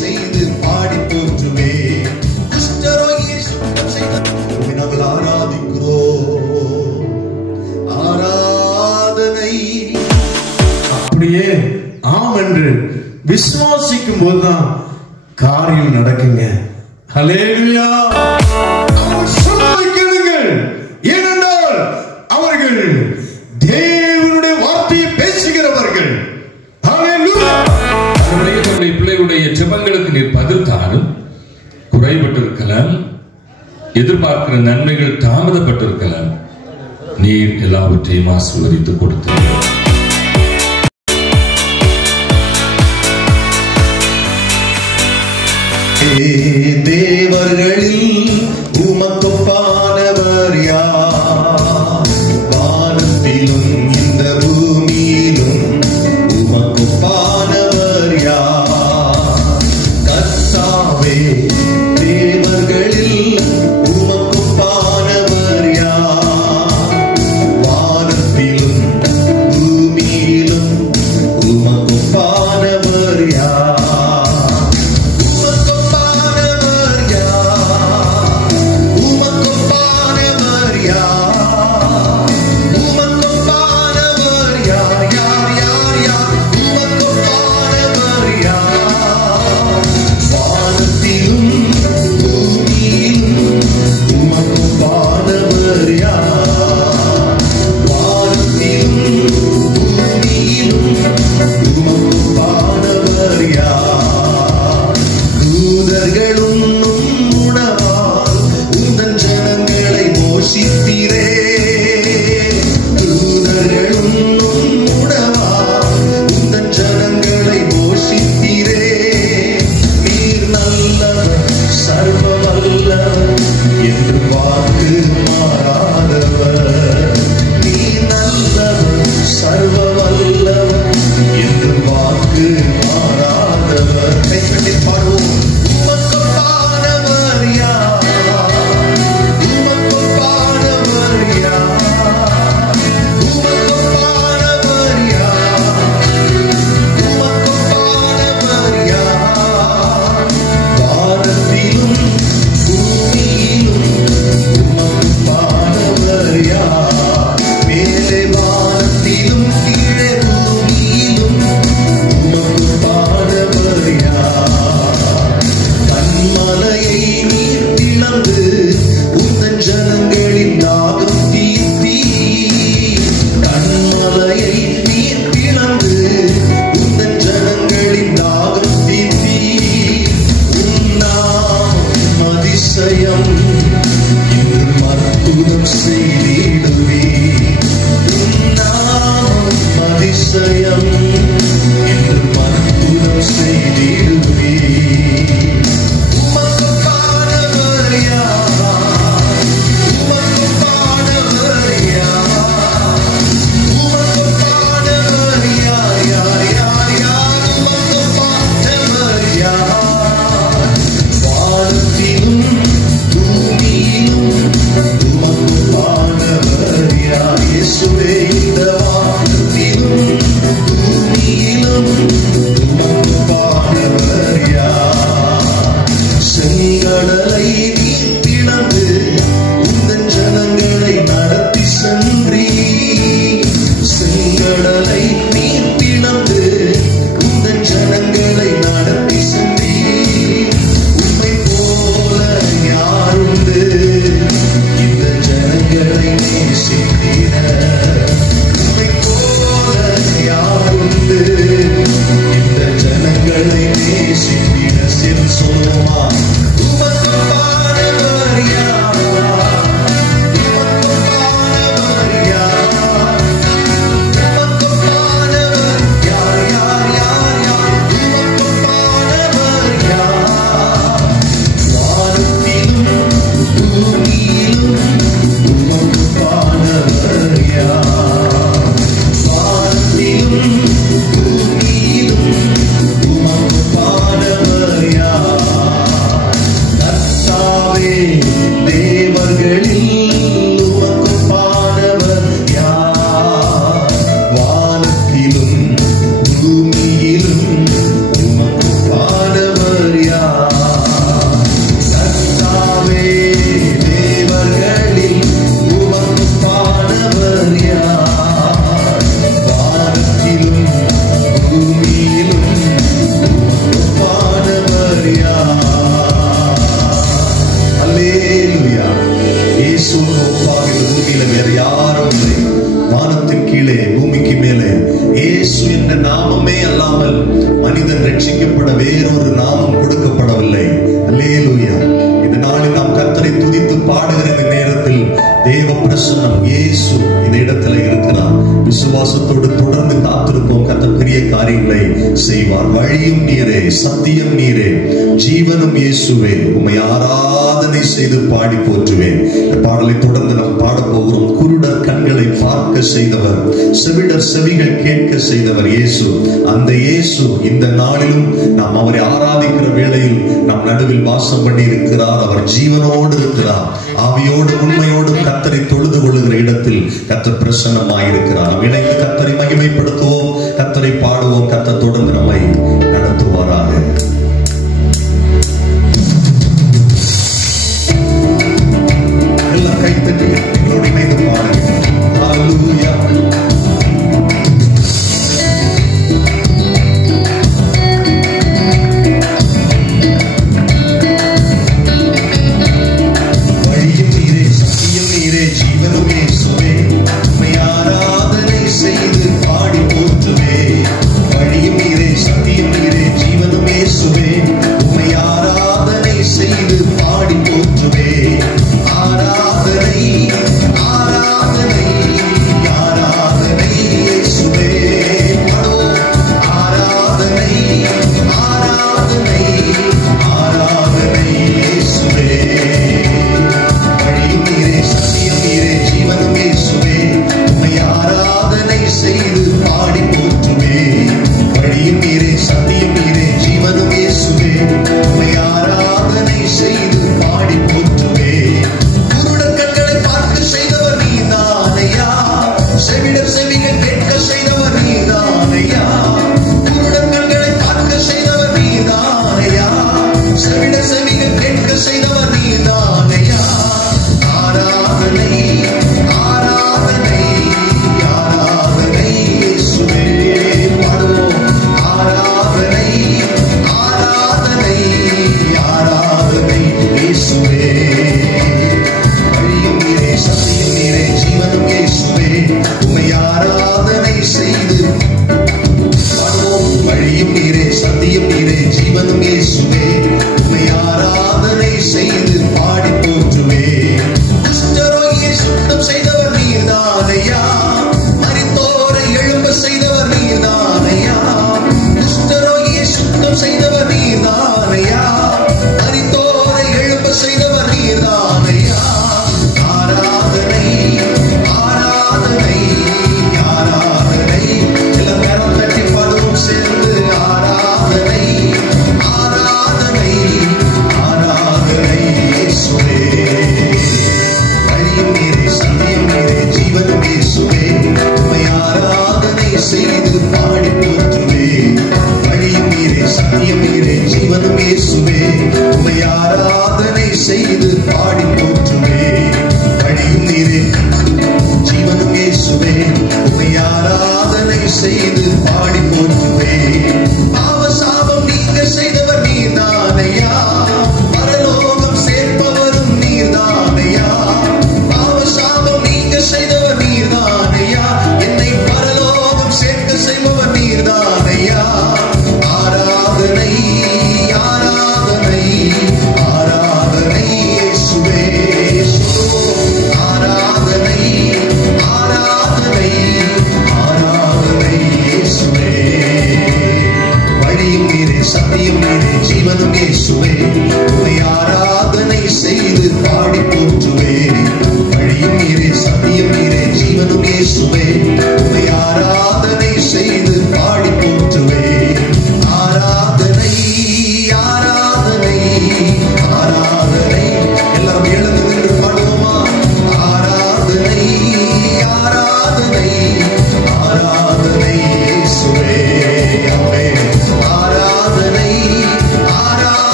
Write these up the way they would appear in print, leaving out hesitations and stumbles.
செய்து பாடி போற்றுவே. குஷ்டரோகியை சுத்தம் செய்து நாங்கள் ஆராதிக்கிறோம். ஆராதனை அப்படியே ஆம் என்று விசுவாசிக்கும் போதுதான் காரியம் நடக்குங்க. ஹல்லேலூயா. ஏனென்றால் அவர்கள் தேவனுடைய வார்த்தையை பேசுகிறவர்கள். தன்னுடைய பிள்ளைகளுடைய ஜெபங்களுக்கு நீர் பதில் தாரும். குறைபட்டிருக்கலாம், எதிர்பார்க்கிற நன்மைகள் தாமதப்பட்டிருக்கலாம். நீர் எல்லாவற்றையும் ஆசீர்வதித்து கொடுத்தீர்கள். தேவர்களில் உமக்கொப்பானவர் யார்? வானத்திலும் இந்த பூமியிலும் உமக்கொப்பானவர் யார்? கர்த்தாவே, தேவர்களில் உமக்கொப்பானவர் யார்? வானத்திலும் பூமியிலும் உமக்கொப்பானவர் யார்? உமக்கொப்பானவர் யார்? உமக்கொப்பானவர் வேறொரு நாமம் கொடுக்கப்படவில்லை. அல்லேலூயா. இந்த நாளில் நாம் கர்த்தரை துதித்து பாடுகிற இந்த நேரத்தில் தேவ பிரசன்னம் இயேசு இந்த இடத்துல இருக்கிறார். விசுவாசத்தோடு தொடர்ந்து காத்திருப்போம். கர்த்தர் பெரிய காரியங்களை செய்வார். வழியும் நீரே, சத்தியம் நீரே, ஜீவனும் இயேசுவே, உம்மை ஆராதனை செய்து பாடி போற்றுவேன். இந்த பாடலை தொடர்ந்து நாம் பாட போகிறோம். குருடர் கண்களை பார்க்க செய்தவர், செவிடர் செவிகள் கேட்க செய்தவர் இயேசு. அந்த இயேசு இந்த நாளிலும் நாம் அவரை ஆராதிக்கிற வேளையில் நம் நடுவில் வாசம் பண்ணி இருக்கிறார். அவர் ஜீவனோடு இருக்கிறார். ஆவியோடு உண்மையோடு கர்த்தரை தொழுது கொள்ளுகிற இடத்தில் கர்த்தர் பிரசன்னமாயிருக்கிறார். நாம் இணைந்து கர்த்தரை மகிமைப்படுத்துவோம், கர்த்தரை பாடுவோம். கர்த்தர் தொடர்ந்து நம்மை நடத்துவாராக. எல்லாம் கைத்தட்டி எங்களோடு இணைந்து பாடுங்க. ஹல்லேலூயா.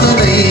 ஆராதனை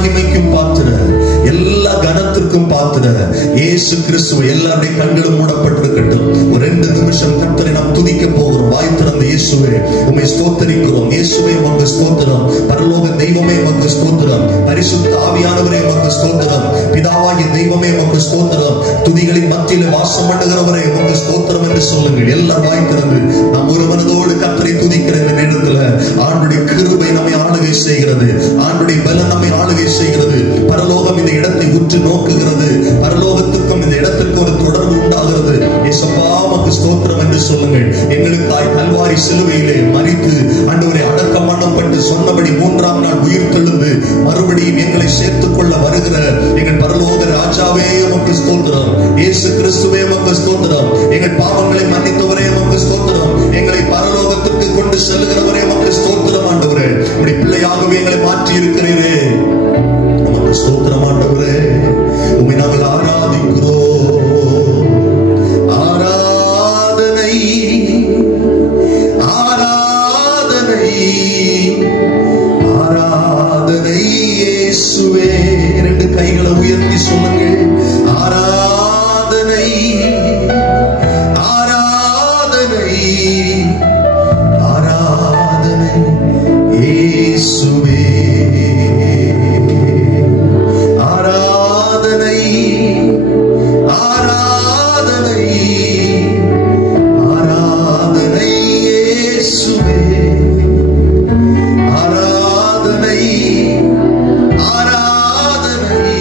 மகிமைக்கும் பாத்திரர், எல்லா கனத்திற்கும் பாத்திரர் இயேசு கிறிஸ்துவை. எல்லாருடைய கண்களும் மூடப்பட்டிருக்கட்டும். ஒரு 2 நிமிஷம் கர்த்தரை நாம் துதிக்க போகிறோம். வாய் திறந்த இயேசுவே உம்மை ஸ்தோத்திரிக்கிறோம். இயேசுவே உமக்கு ஸ்தோத்திரம். பரலோக தெய்வமே உமக்கு ஸ்தோத்திரம். பரிசுத்த ஆவியானவரே உமக்கு ஸ்தோத்திரம். பிதாவாகிய தெய்வமே உமக்கு ஸ்தோத்திரம். துதிகளின் மத்தியிலே வாசம் பண்ணுகிறவரே உமக்கு ஸ்தோத்திரம் என்று சொல்லுங்கள். எல்லாரும் வாய் திறந்து நாம் ஒரு மனதோடு கர்த்தரை துதிக்கிற இந்த நேரத்தில் ஆண்டுடைய கிருபை நம்மை ஆளுகை செய்கிறது. ஆண்டுடைய பலன் நம்மை ஆளுகை செய்கிறது. பரலோகம் இந்த இடத்தை உற்று நோக்குகிறது. பரலோகத்துக்கும் இந்த இடத்திற்கும் ஒரு தொடர்பு உண்டாகிறது. இயேசுப்பா உமக்கு ஸ்தோத்திரம் என்று சொல்லுங்கள். எங்களுக்காய் கல்வாரி சிலுவையிலே மரித்து ஆண்டவரே அடக்கம் பண்ணப்பட்டு சொன்னபடி 3ஆம் நாள் உயிர் தெழுந்து மறுபடியும் எங்களை சேர்த்துக் கொள்ள வருகிற எங்கள் பரலோக ராஜாவே உமக்கு ஸ்தோத்திரம். இயேசு கிறிஸ்துவே உமக்கு ஸ்தோத்திரம். எங்கள் பாவங்களை மன்னித்தவரே உமக்கு ஸ்தோத்திரம். எங்களை பரலோகத்திற்கு கொண்டு செல்லுகிறவரே உமக்கு ஸ்தோத்திரம். ஆண்டவரே உம்முடைய பிள்ளையாகவே எங்களை மாற்றி இருக்கிறீரே, உமக்கு ஸ்தோத்திரம். ஆண்டவரே உம்மை நாங்கள் ஆராதிக்கிறோம். ஆராதனை ஆராதனை ஆராதனை இயேசுவே. 2 கைகளை உயர்த்தி சொல்லுங்கள். ஆராதனை ஆராதனை ஆராதனை இயேசுவே. ஆராதனை ஆராதனை ஆராதனை இயேசுவே. ஆராதனை ஆராதனை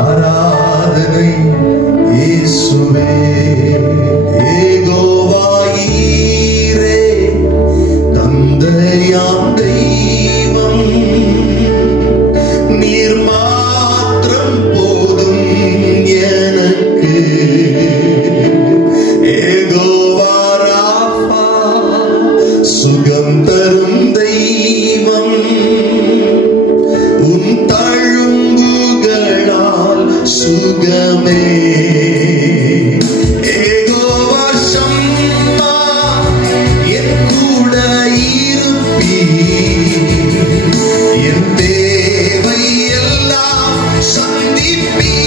ஆராதனை இயேசுவே. ஏகோவாயீரே தந்தையாம் தெய்வம், நீர் மாத்திரம் போதும் எனக்கு. ஏகோவா ராஃபா சுகம் தரும் தெய்வம், உன் தழும்புகளால் சுகமே. ஏகோவா ஷம்மா என் கூட இருப்பீர், என் தேவை எல்லாம் சந்திப்பீர்.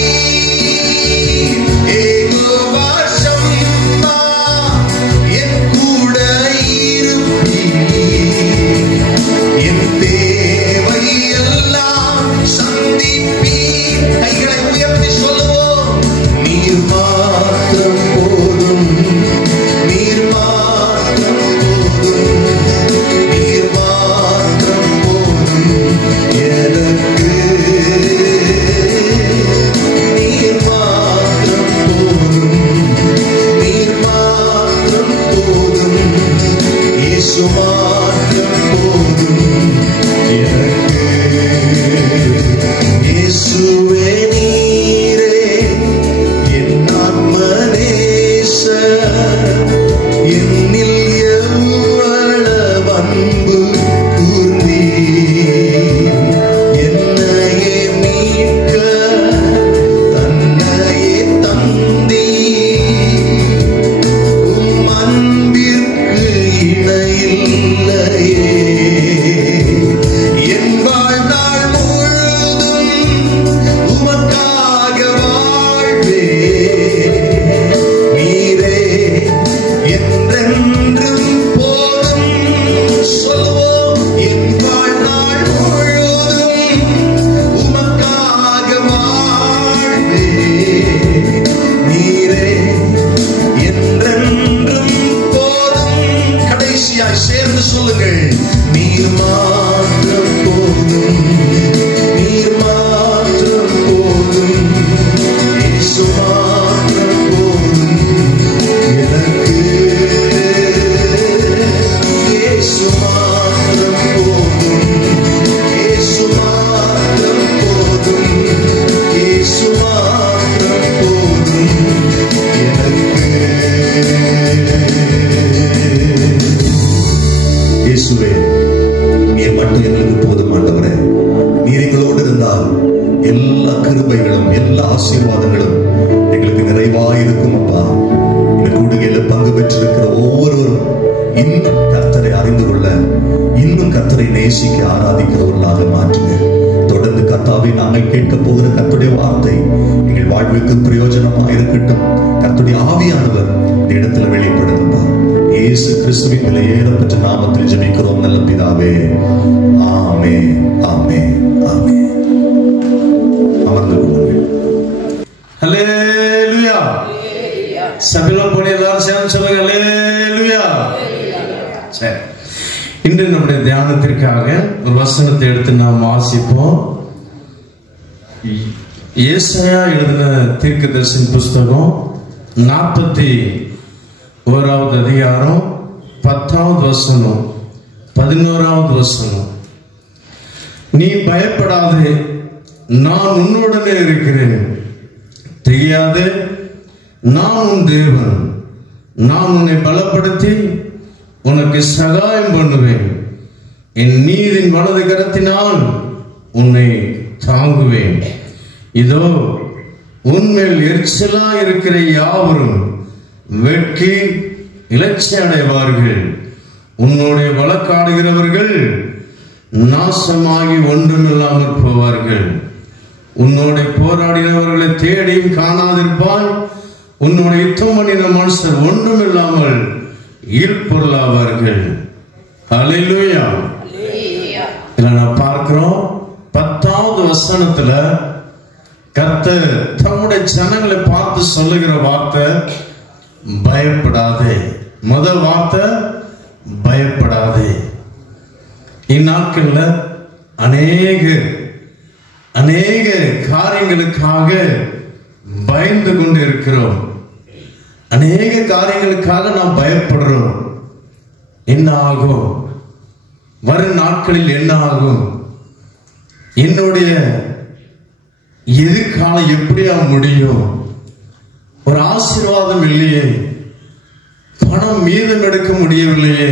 ஏகோவா ஷம்மா என் கூட இருப்பீர், என் தேவை எல்லாம் சந்திப்பீர். கைகளை உயர்த்தி சொல்லுவோம். நீர் மாத்திரம் போதும், நீர் மாத்திரம் போதும், நீர் மாத்திரம் போதும் எனக்கு. நீர் மாத்திரம் போதும், நீர் மாத்திரம் போதும், இயேசு மாத்திரம் போதும் எனக்கு. இயேசுவே நீரே என் ஆத்மநேசர், என்னில் எவ்வளவு அன்பு கூர்ந்தீர். என்னையே மீட்க தன்னையே தந்தீர். உம் அன்பிற்கு இணையில்லையே. என் வாழ்நாள் முழுதும் உமக்காக வாழ்வே. நீரே என்றென்றும் போதும். சொல்லுவோம். என் வாழ்நாள் முழுதும் உமக்காக வாழ்வே. நீரே என்றென்றும் போதும். கடைசியாய் சேர்ந்து சொல்லுங்கள். நீர் மாத்திரம் போதும், நீர் மாத்திரம் போதும், இயேசு மாத்திரம் போதும் எனக்கு. இயேசு மாத்திரம் போதும், இயேசு மாத்திரம் போதும், இயேசு மாத்திரம் போதும் எனக்கு. இயேசுவே நீர் மட்டும் எங்களுக்கு போதும். ஆண்டவரே நீர் எங்களோடு இருந்தால் எல்லா கிருபைகளும் எல்லா ஆசீர்வாதங்களும் எங்களுக்கு நிறைவாயிருக்கும். அப்பா இந்த கூடுகையில் பங்கு பெற்றிருக்கிற ஒவ்வொருவரும் இன்னும் கர்த்தரை அறிந்து கொள்ள, இன்னும் கர்த்தரை நேசிக்க ஆராதிக்கிறவர்களாக மாற்றுங்க. தொடர்ந்து பிதாவே, நாங்கள் கேட்க போகிற கர்த்தருடைய வார்த்தை எங்கள் வாழ்வுக்கு பிரயோஜனமா இருக்கட்டும். கர்த்தருடைய ஆவியானவர் இந்த இடத்துல வெளிப்படுத்துப்பா. இயேசு கிறிஸ்துவின் விலையேறப்பட்ட நாமத்தில் ஜெபிக்கிறோம் நல்ல பிதாவே. ஆமென், ஆமென், ஆமென். அமர்ந்து கொள்ளுங்கள். ஹல்லேலூயா. சபையில் போய் எல்லாரும் சேர்ந்து சொல்லுங்க ஹல்லேலூயா. சரி, இன்று நம்முடைய தியானத்திற்காக ஒரு வசனத்தை எடுத்து நாம் வாசிப்போம். ஏசாயா எழுதின தீர்க்கதரிசன புஸ்தகம் 41வது அதிகாரம் 10வது வசனம் 11வது வசனம். நீ பயப்படாதே, நான் உன்னுடனே இருக்கிறேன். தெரியாது, நான் உன் தேவன். நான் உன்னை பலப்படுத்தி உனக்கு சகாயம் பண்ணுவேன். என் நீதின் வலது கரத்தினால் உன்னை தாங்குவேன். இதோ உன்மேல் எரிச்சலா இருக்கிற யாவரும் வெட்கி இலட்சி அடைவார்கள். உன்னுடைய வழக்காடுகிறவர்கள் நாசமாகி ஒன்றுமில்லாமல் போவார்கள். உன்னோட போராடினவர்களை தேடியும் காணாதிருப்பாய். உன்னோட யுத்தம் பண்ணின மனுஷர் ஒன்றுமில்லாமல் ஈர்ப்பொருளாவார்கள். அல்லேலூயா. நான் பார்க்கிறோம் 10வது வசனத்துல கர்த்தர் தம்முடைய ஜனங்களை பார்த்து சொல்லுகிற வார்த்தை பயப்படாதே. முதல் வார்த்தை பயப்படாதே. இந்நாட்கள்ல அநேக காரியங்களுக்காக பயந்து கொண்டு இருக்கிறோம். அநேக காரியங்களுக்காக நாம் பயப்படுறோம். என்ன ஆகும்? வரும் நாட்களில் என்ன ஆகும்? என்னுடைய எதிர்காலம் எப்படியா முடியும்? ஒரு ஆசீர்வாதம் இல்லையே, பணம் மீதம் எடுக்க முடியவில்லையே,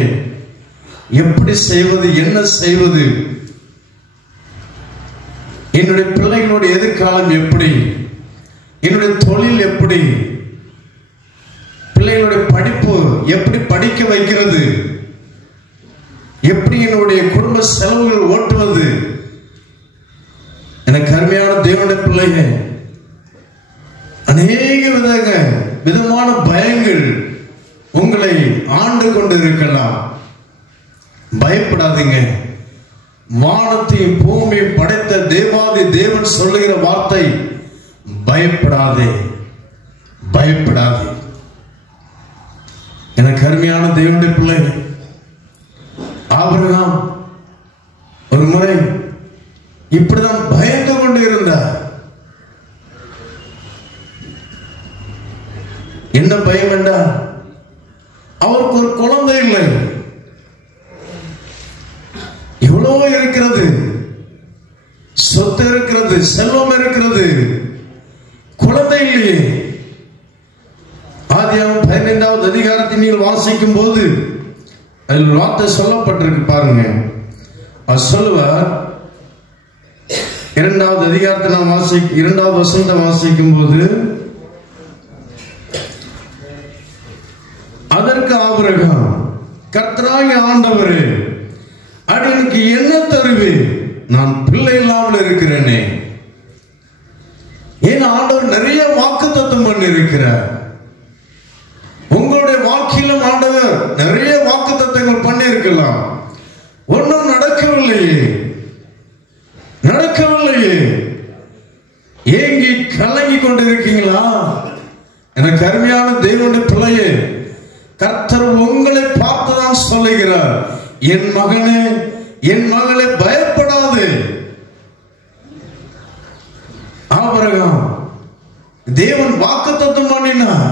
எப்படி செய்வது, என்ன செய்வது? என்னுடைய பிள்ளைகளுடைய எதிர்காலம் எப்படி? என்னுடைய தொழில் எப்படி? பிள்ளைகளுடைய படிப்பு எப்படி படிக்க வைக்கிறது? எப்படி என்னுடைய குடும்ப செலவுகள் ஓட்டுவது? எனக்கு அருமையான தேவனுடைய பிள்ளைங்க, அநேக விதமான பயங்கள் உங்களை ஆண்டு கொண்டு இருக்கலாம். பயப்படாதீங்க. வானத்தையும் பூமியையும் படைத்த தேவாதி தேவன் சொல்லுகிற வார்த்தை பயப்படாதே, பயப்படாதே. எனக்கு அருமையான தேவனுடைய பிள்ளை, ஆபிரகாம் ஒரு முறை இப்படிதான் பயந்து கொண்டு இருந்தார். என்ன பயம் என்றால், அவருக்கு ஒரு குழந்தை இல்லை. எவ்வளவோ இருக்கிறது, சொத்து இருக்கிறது, செல்வம் இருக்கிறது, குழந்தை இல்லையே. ஆதியாகமம் 15வது அதிகாரத்தை நீங்கள் வாசிக்கும் போது அதில் வார்த்தை சொல்லப்பட்டிருக்கு பாருங்க. அது சொல்லுவார், 2வது அதிகாரத்தை நாம் 2வது வசனத்தை வாசிக்கும் போது, அதற்கு ஆபிரகாம், கர்த்தராகிய ஆண்டவரே, அடியனுக்கு என்ன தருவே? நான் பிள்ளை இல்லாமல் இருக்கிறேனே. ஏன் ஆண்டவர் நிறைய வாக்குத்தத்தம் பண்ணி இருக்கிறார். உங்களுடைய வாழ்க்கையிலும் ஆண்டவர் நிறைய வாக்குத்தத்தங்கள் பண்ணி இருக்கலாம். ஒன்றும் நடக்கவில்லையே. ஏங்கி கலங்கி கொண்டிருக்கீங்களா? எனக்கு அருமையான தேவனுடைய பிள்ளையே, கர்த்தர் உங்களை பார்த்துதான் சொல்லுகிறார், என் மகனே, என் மகளே, பயப்படாது. ஆபிரகாம் தேவன் வாக்குத்தத்தம் பண்ணினார்,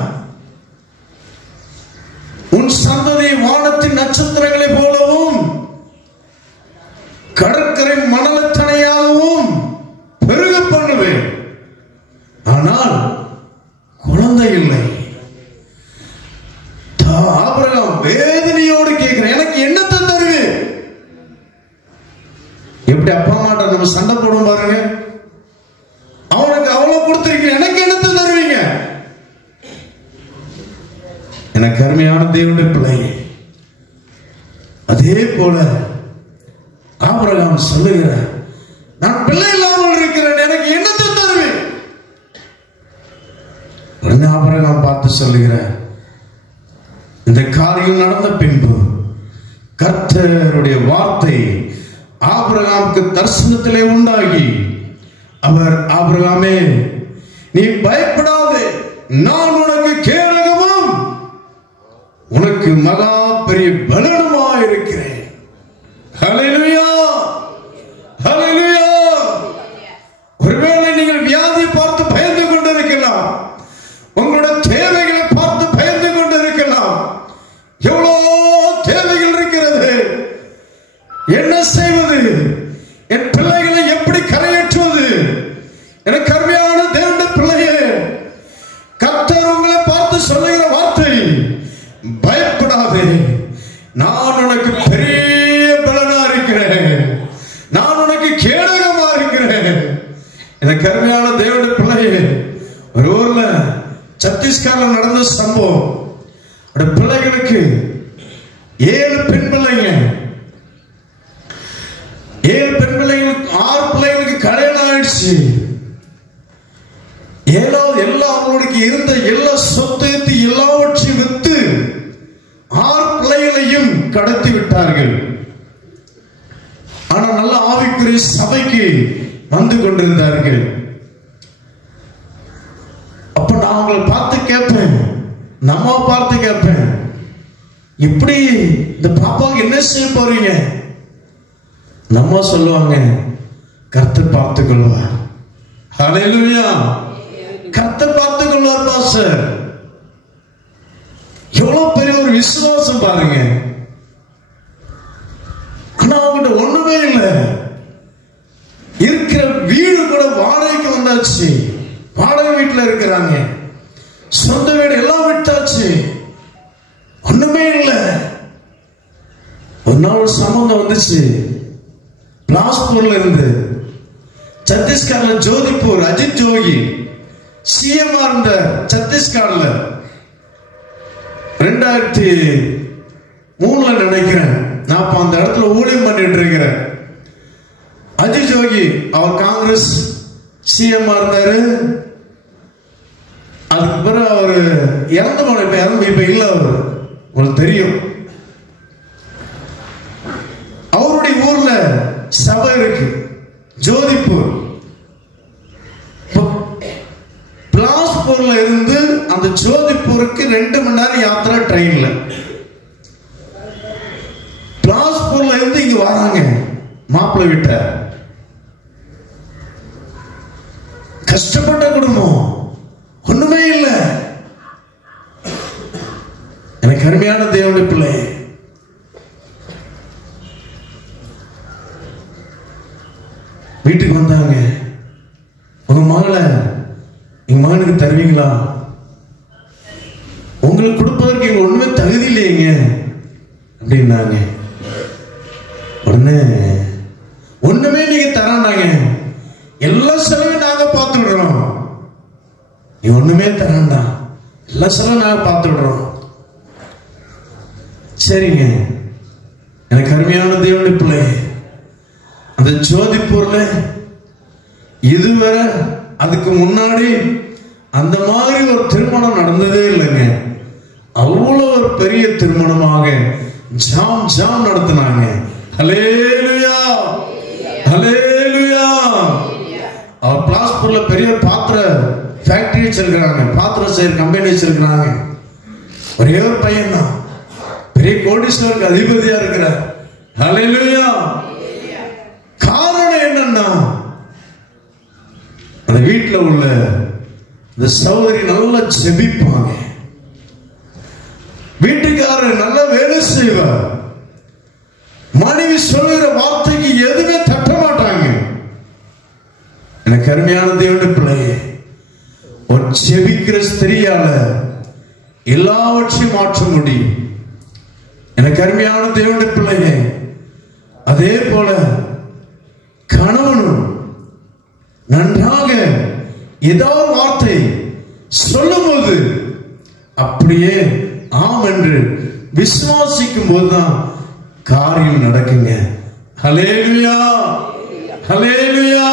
உன் சந்ததியை வானத்தின் நட்சத்திரங்களை போலவும் கடற்கரை மணலத்தனையாகவும் பெருக பண்ணுவேன். ஆனால் குழந்தை இல்லை. ஆபிரகாம் வேதனையோடு கேட்கிறேன், எனக்கு என்னத்தை தருவேன்? எப்படி அப்பா அம்மாட்ட நம்ம சண்டை போடும் பாருங்க. அவனுக்கு அவ்வளவு கொடுத்திருக்கீங்க, எனக்கு என்னத்தை தருவீங்க? எனக்கு அருமையான தேவனுடைய பிள்ளை, அதே போல ஆபிரகாம் சொல்லுகிறார், நான் பிள்ளை இல்லாமல் இருக்கிறேன். சொல்லுகிறார், இந்த காரியம் நடந்த பின்பு கர்த்தருடைய வார்த்தை ஆபிரகாமுக்கு தரிசனத்திலே உண்டாகி, அவர் ஆபிரகாமே, நீ பயப்படாதே, நான் உனக்கு கேடகமும் உனக்கு மகா பெரிய பலனுமா இருக்கிறேன். ஹல்லேலூயா, ஹல்லேலூயா. ஒருவேளை நீங்கள் வியாதியை பார்த்து பயந்து கொண்டிருக்கலாம், உங்களுடைய தேவைகளை பார்த்து பயந்து கொண்டிருக்கலாம். எவ்வளவு தேவைகள் இருக்கிறது, என்ன செய்வது, என் பிள்ளைகளை எப்படி கரையேற்றுவது? எனக்கு அருமையான தேவனுடைய பிள்ளையே, கர்த்தர் உங்களை பார்த்து சொல்லுகிற வார்த்தை, பயப்படாதே, நான் உனக்கு பெரிய பலனா இருக்கிறேன், நான் உனக்கு கேடகமா இருக்கிறேன். எனக்கு அருமையான தேவனுடைய பிள்ளையே, ஒரு ஊர்ல சத்தீஸ்கர்ல நடந்த சம்பவம். பிள்ளைகளுக்கு 7 பெண் பிள்ளைங்க, 7 பெண் பிள்ளைங்களுக்கு 6 பிள்ளைங்களுக்கு கல்யாணம் ஆயிடுச்சு. எல்லாம் அவங்களுக்கு இருந்த எல்லா சொத்து எல்லாவற்றையும் வித்து 6 பிள்ளைகளையும் கடத்தி விட்டார்கள். ஆனா நல்ல ஆவிக்குரிய சபைக்கு வந்து கொண்டிருந்தார்கள். அப்ப நான் அவங்களை பார்த்து கேட்பேன், நம்ம பார்த்து கேட்பேன், இப்படி இந்த பாப்பாவுக்கு என்ன செய்ய போறீங்க? நம்ம சொல்லுவாங்க, கர்த்தர் பார்த்துக் கொள்வார். ஹல்லேலூயா, கர்த்தர் பார்த்துக் கொள்வார். பாஸ்டர், எவ்வளவு பெரிய ஒரு விசுவாசம் பாருங்க. ஆனா அவங்ககிட்ட ஒண்ணுமே இல்லை, இருக்கிற வீடு கூட வாடகைக்கு வந்தாச்சு, வாடகை வீட்டுல இருக்கிறாங்க, சொந்த வீடு எல்லாம் விட்டாச்சு, ஒண்ணுமே இல்லை. ஒரு நாள் ஒரு சம்பந்தம் வந்துச்சு, பிலாஸ்பூர்ல இருந்து சத்தீஸ்கர்ல ஜோதிப்பூர், அஜித் ஜோகி சிஎம்ஆ இருந்த சத்தீஸ்கர்ல 2003 நினைக்கிறேன், நான் அப்ப அந்த இடத்துல ஊழியம் பண்ணிட்டு இருக்கிறேன். அஜித் ஜோகி அவர் காங்கிரஸ் சிஎம்ஆ இருந்தாரு. அதுக்கு பிறகு அவர் இறந்து போன, இப்ப இல்ல, அவர் உங்களுக்கு தெரியும். அவருடைய ஊர்ல சபை இருக்கு, ஜோதிப்பூர். பிலாஸ்பூர்ல இருந்து அந்த ஜோதிப்பூருக்கு 2 மணி நேரம் யாத்திரை ட்ரெயின்ல. பிலாஸ்பூர்ல இருந்து இங்க வராங்க மாப்பிள்ளை வீட்ட. கஷ்டப்பட்ட குடும்பம், ஒண்ணுமே இல்லை. எனக்கு அருமையான தேவனுடைய பிள்ளை, வீட்டுக்கு வந்தாங்க. உங்க மகளை எங்க மகனுக்கு தருவீங்களா? உங்களுக்கு கொடுப்பதற்கு எங்க ஒண்ணுமே தகுதி இல்லையங்க அப்படின்னாங்க. உடனே ஒண்ணுமே நீங்க தராண்டாங்க, எல்லா செலவையும் நாங்க பார்த்து விடுறோம். நீ ஒண்ணுமே தராண்டா, எல்லா செலவும் நாங்க பார்த்து விடுறோம். சரிங்க. எனக்கு அருமையான தேவனுடைய பிள்ளை, அந்த ஜோதிப்பூர்ல இதுவரை அதுக்கு முன்னாடி அந்த மாதிரி ஒரு திருமணம் நடந்ததே இல்லைங்க. அவ்வளவு ஒரு பெரிய திருமணமாக ஜாம் நடத்தினாங்க. ஹல்லேலூயா, ஹல்லேலூயா. அவர் பிலாஸ்பூர்ல பெரிய பாத்திர ஃபேக்டரி வச்சிருக்கிறாங்க, பாத்திரம் செய்யற கம்பெனி வச்சிருக்கிறாங்க. ஒரே ஒரு பையன் தான், பெரிய கோடீஸ்வரருக்கு அதிபதியா இருக்கிறார். ஹல்லேலூயா. காரணம் என்னன்னா, அந்த வீட்டுல உள்ள இந்த சகோதரி நல்லா ஜெபிப்பாங்க, வீட்டுக்காரர் நல்ல வேலை செய்வார், மனைவி சொல்லுகிற வார்த்தைக்கு எதுவுமே தட்ட மாட்டாங்க. எனக்கு அருமையான தேவனுடைய பிள்ளையே, ஒரு ஜெபிக்கிற ஸ்திரியால எல்லாவற்றையும் மாற்ற முடியும். எனக்கு அருமையான தேவனுடைய பிள்ளையே, அதே போல கணவனும் நன்றாக ஏதாவது வார்த்தை சொல்லும் போது அப்படியே ஆம் என்று விசுவாசிக்கும் போதுதான் காரியம் நடக்குங்க. ஹல்லேலூயா, ஹல்லேலூயா.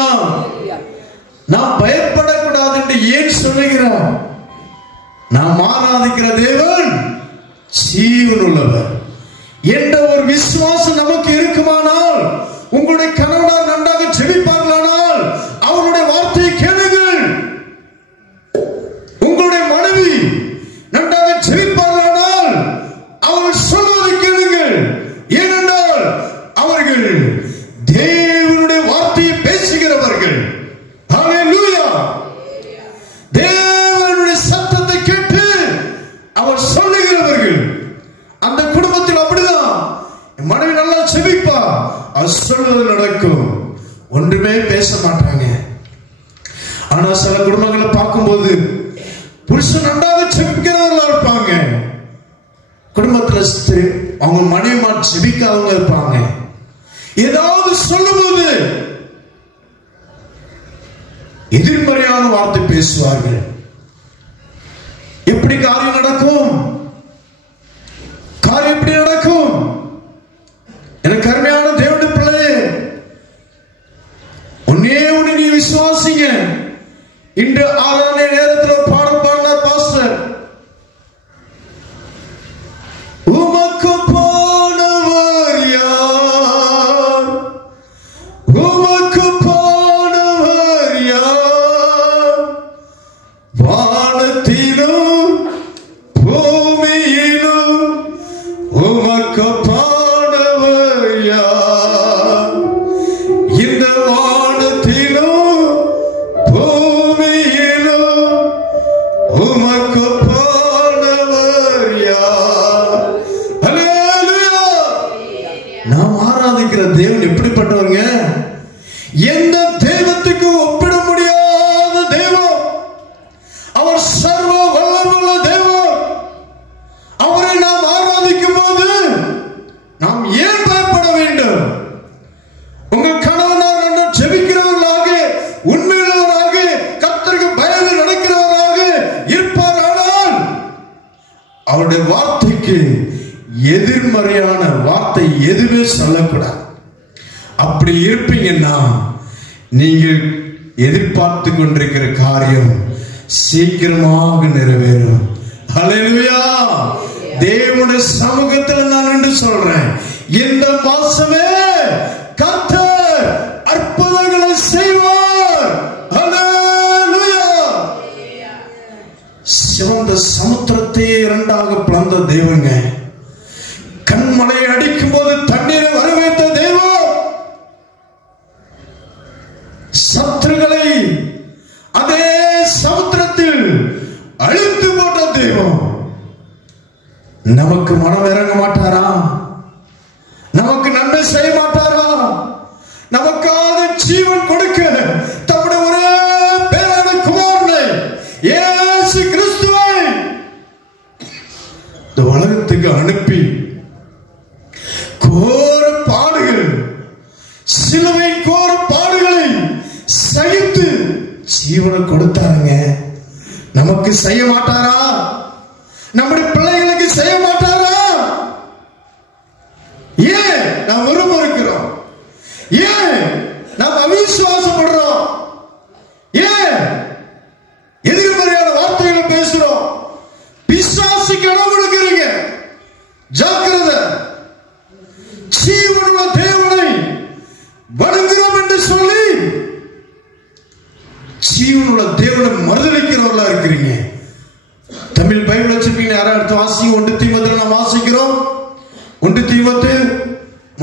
நாம் பயப்படக்கூடாது என்று ஏன் சொல்லுகிறார்? நாம் மாறாத உள்ளவர் என்ற ஒரு விசுவாசம் நமக்கு இருக்குமானால், உங்களுடைய கணவனார் நன்றாக ஜெபிப்பார்களானால் அவருடைய வார்த்தையை கேளுங்கள். உங்களுடைய மனைவி நன்றாக ஜெபிப்பார்களானால் அவர்கள் சொல்வதை கேளுங்கள். ஏனென்றால் அவர்கள் தேவனுடைய வார்த்தையை பேசுகிறவர்கள். ஹல்லேலூயா. தேவனுடைய சத்தத்தை கேட்டு அவர் சொல்லுகிறவர்கள். அந்த குடும்பத்தில் அப்படிதான். மனைவி நல்லா செபிப்பா, அவர் சொல்வது நடக்கும். ஒன்றுமே பேச மாட்டாங்க. ஆனா சில குடும்பங்களை பார்க்கும்போது புருஷன் நன்றாக செபிக்கிறவர்களா இருப்பாங்க, குடும்பத்துல அவங்க மனைவிமார் செபிக்காதவங்க இருப்பாங்க. ஏதாவது சொல்லும்போது எதிர்மறையான வார்த்தை பேசுவார்கள். எப்படி காரியம் நடக்கும்? காரியம் எப்படி நடக்கும்? எனக்கு அருமையான தேவனுடைய பிள்ளையே, ஒன்னே ஒன்று நீ விசுவாசிங்க. இன்று 6 நேரத்தில் பாடம் பாடினார் பாஸ்டர். உமக்கு போனவர் யார்? உமக்கு போனவர் யார்? வானத்திலும் பூமியிலும் உமக்கு போனவர் யார்? இந்த வானத்திலும் பூமியிலும் உமக்கு போனவர் யார்? ஹல்லேலூயா. நாம் ஆராதிக்கிற தேவன் எப்படிப்பட்டவங்க? எந்த தெய்வத்துக்கு ஒப்பிட முடியாத தெய்வம். அவர் சர்வ வல்லமையுள்ள தெய்வம். அவரை நாம் ஆராதிக்கும் போது நாம் ஏன் பயப்பட வேண்டும்? உங்கள் கணவனார் நன்றாக ஜெபிக்கிறவர்களாக, உண்மையுள்ளவராக, கர்த்தருக்கு பயந்து நடக்கிறவராக இருப்பாரானால் அவருடைய வார்த்தைக்கு எதிர்மறையான வார்த்தை எதுவுமே சொல்லக்கூடாது. அப்படி இருப்பீங்கன்னா நீங்கள் எதிர்பார்த்து கொண்டிருக்கிற காரியம் சீக்கிரமாக நிறைவேறும். ஹல்லேலூயா. தேவனுடைய சமூகத்தில் நான் என்று சொல்றேன், இந்த மாசமே கர்த்தர் அற்புதங்களை செய்வார். ஹல்லேலூயா. சிவந்த சமுத்திரத்தை இரண்டாக பிளந்த தேவங்க, கண்மலையை அடிக்கும் போது தண்ணீரை வரவேற்ற தெய்வம், சத்துருக்களை அதே சமுத்திரத்தில் அழித்து போட்ட தெய்வம். நமக்கு மனம் இறங்க மாட்டாரா? நமக்கு நன்மை செய்ய மாட்டாரா? நமக்காக ஜீவன் கொடுக்க தம்முடைய ஒரே பேரான குமாரனை இயேசு கிறிஸ்துவை இந்த உலகத்துக்கு அனுப்பி கோர பாடுகள், சிலுவை கோர பாடுகளை சகித்து ஜீவனை கொடுத்தாருங்க. நமக்கு செய்ய மாட்டாரா? நம்முடைய பிள்ளைகளுக்கு செய்ய மாட்டாரா? ஏன் நாம் விரும்புகிறோம்? ஏன் நாம் அவிசுவாசப்படுறோம்? ஏன் எதிர்மறையான வார்த்தைகளை பேசுறோம்? பிசாசுக்கு இடம் கொடுக்கிறீங்க. ஜாக்கிரதை. ஜீவனுள்ள தேவனை வணங்குகிறோம் என்று சொல்லி ஜீவனுள்ள தேவனை மறுதலிக்கிறவர்களா இருக்கிறீங்க. தமிழ் பைபிள் வச்சிருக்கீங்க, யாரும் எடுத்து வாசிங்க. 1 தீமோத்தேயுல நாம் வாசிக்கிறோம். 1 தீமோத்தேயு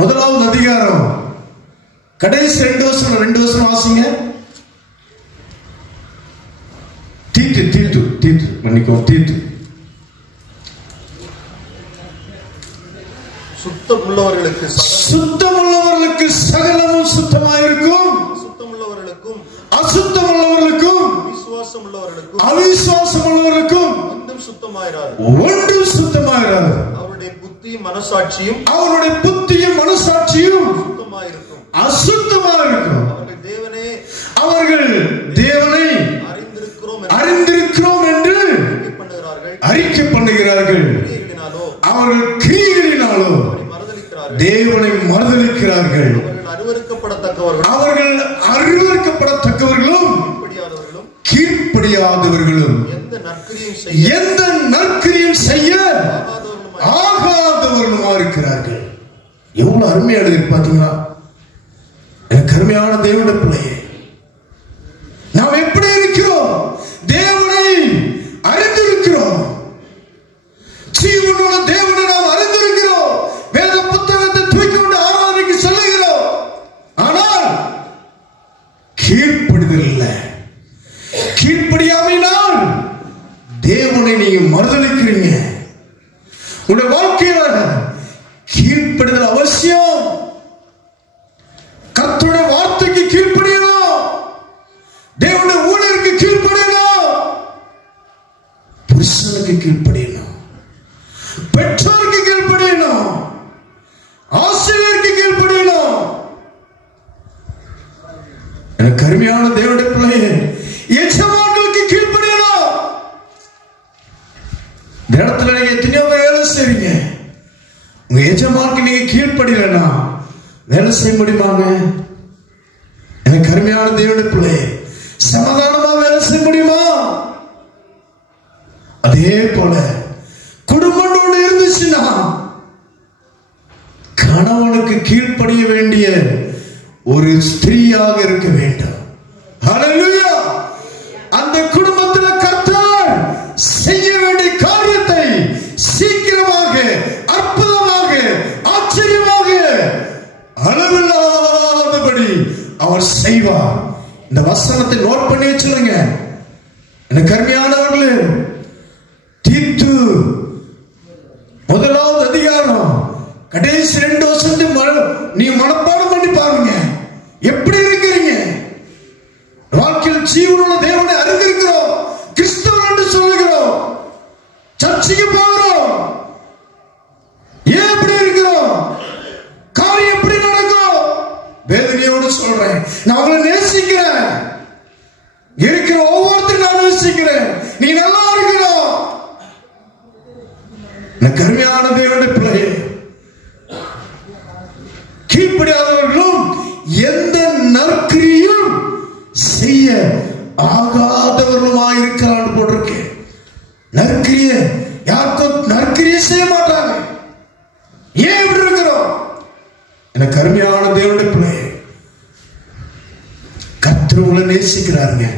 1வது அதிகாரம் கடைசி 2 வசனம் வாசிங்க. தீத்து மன்னிக்கவும், தீத்து சுத்தமுள்ளவர்களுக்கு சகலமும் சுத்தமாயிருக்கும், அசுத்தமுள்ளவர்களுக்கும் அவிசுவாசம் உள்ளவர்களுக்கும் ஒன்றும் சுத்தமாயிராது. அவருடைய புத்தியும் மனசாட்சியும் அசுத்தமாயிருக்கும். அவர்கள் தேவனை அறிந்திருக்கிறோம் என்று அறிக்கை பண்ணுகிறார்கள். அவர்கள் கிரியைகளினாலோ தேவனை மறுதலிக்கிறார்கள். அவர்கள் அருவருக்கப்படத்தக்கவர்களும் கீழ்ப்படியாதவர்களும் எந்த நற்கிரியும் செய்ய ஆகாதவர்களும் அருமையா எழுதி பாத்தீங்களா? எனக்கு அருமையான தேவனுடைய பிள்ளையே, நாம் எப்படி இருக்கிறோம்? தேவனை அறிந்திருக்கிறோம். ஜீவனுள்ள தேவனை நாம் அறிந்திருக்கிறோம். வேத புத்தகத்தை தூக்கி கொண்டு ஆராதனைக்கு செல்லுகிறோம். ஆனால் கீழ்ப்படிதல் இல்லை. கீழ்ப்படியாமையினால் தேவனை நீங்க மறுதலிக்கிறீங்க. உங்களுடைய வாழ்க்கையில கீழ்ப்படிதல் அவசியம். கர்த்தருடைய வார்த்தைக்கு கீழ்ப்படியணும். தேவனுடைய ஊழியருக்கு கீழ்ப்படியணும். புருஷனுக்கு கீழ்ப்படியணும். பெற்றோருக்கு கீழ்ப்படியணும். ஆசிரியருக்கு கீழ்ப்படியணும். எனக்கு அருமையான தேவனுடைய பிள்ளையே, எஜமான்களுக்கு கீழ்ப்படியணும். இந்த இடத்துல நீங்க எத்தனையோ வேலை செய்றீங்க. உங்க எஜமானுக்கு நீங்க கீழ்ப்படியலன்னா வேலை செய்ய முடியுமாங்க? எனக்கு அருமையான தேவனுடைய பிள்ளையே, சமாதானமா வேலை செய்ய முடியுமா? அதே போல குடும்பத்தோடு இருந்துச்சுன்னா கணவனுக்கு கீழ்ப்படிய வேண்டிய ஒரு ஸ்திரீயாக இருக்க வேண்டும். ஹல்லேலூயா! அந்த குடும்பத்தில் கர்த்தர் செய்ய வேண்டிய காரியத்தை சீக்கிரமாக, அற்புதமாக, ஆச்சரியமாக, அளவில்லாதபடி அவர் செய்வார். இந்த வசனத்தை நோட் பண்ணி வச்சுருங்க. எனக்கு அருமையானவர்களே, தீத்து 1வது அதிகாரம் கடைசி 2 வருஷத்துக்கு நீ மனப்பாடம் பண்ணி பாருங்க. எப்படி இருக்கிறீங்க? வாழ்க்கையில் ஜீவனுள்ள தேவனை அறிந்திருக்கிறோம். கிறிஸ்தவன் என்று சொல்லுகிறோம். சர்ச்சைக்கு போகிறோம். ஏன் எப்படி இருக்கிறோம்? காரியம் எப்படி நடக்கும்? வேதனையோடு சொல்றேன். நான் உங்களை நேசிக்கிறேன். இருக்கிற ஒவ்வொருத்தரும் நான் நேசிக்கிறேன். நீ நல்லா இருக்கிறோம். கருமையான தேவனுடைய பிள்ளையே, கீழ்ப்படியாதவர்களும் எந்த நற்கிரியும் செய்ய ஆகாதவர்களுமாய் இருக்கிறான் போட்டிருக்கு. நற்கிரிய யாருக்கும் நற்கிரிய செய்ய மாட்டாங்க. ஏன் இப்படி இருக்கிறோம்? எனக்கு அருமையான தேவனுடைய பிள்ளையே, கர்த்தர் உங்களை நேசிக்கிறாருங்க.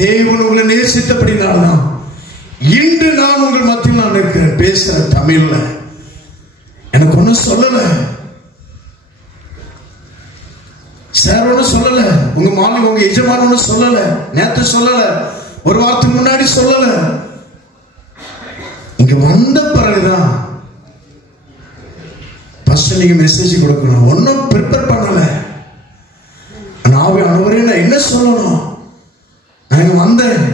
தேவன் உங்களை நேசித்தபடினால்தான் இன்று நான் உங்கள் மத்தியில் நான் இருக்கிறேன். பேசுற தமிழ்ல எனக்கு ஒன்னும் சொல்லல, சார் ஒன்னும் சொல்லல, உங்க மாலிக் உங்க எஜமான ஒன்னும் சொல்லல, நேத்து சொல்லல, ஒரு வாரத்துக்கு முன்னாடி சொல்லல. இங்க வந்த பிறகுதான் ஃபர்ஸ்ட் நீங்க மெசேஜ் கொடுக்கணும். ஒன்னும் ப்ரிப்பேர் பண்ணல. ஆண்டவரே நான் என்ன சொல்லணும்? நான் வந்தேன்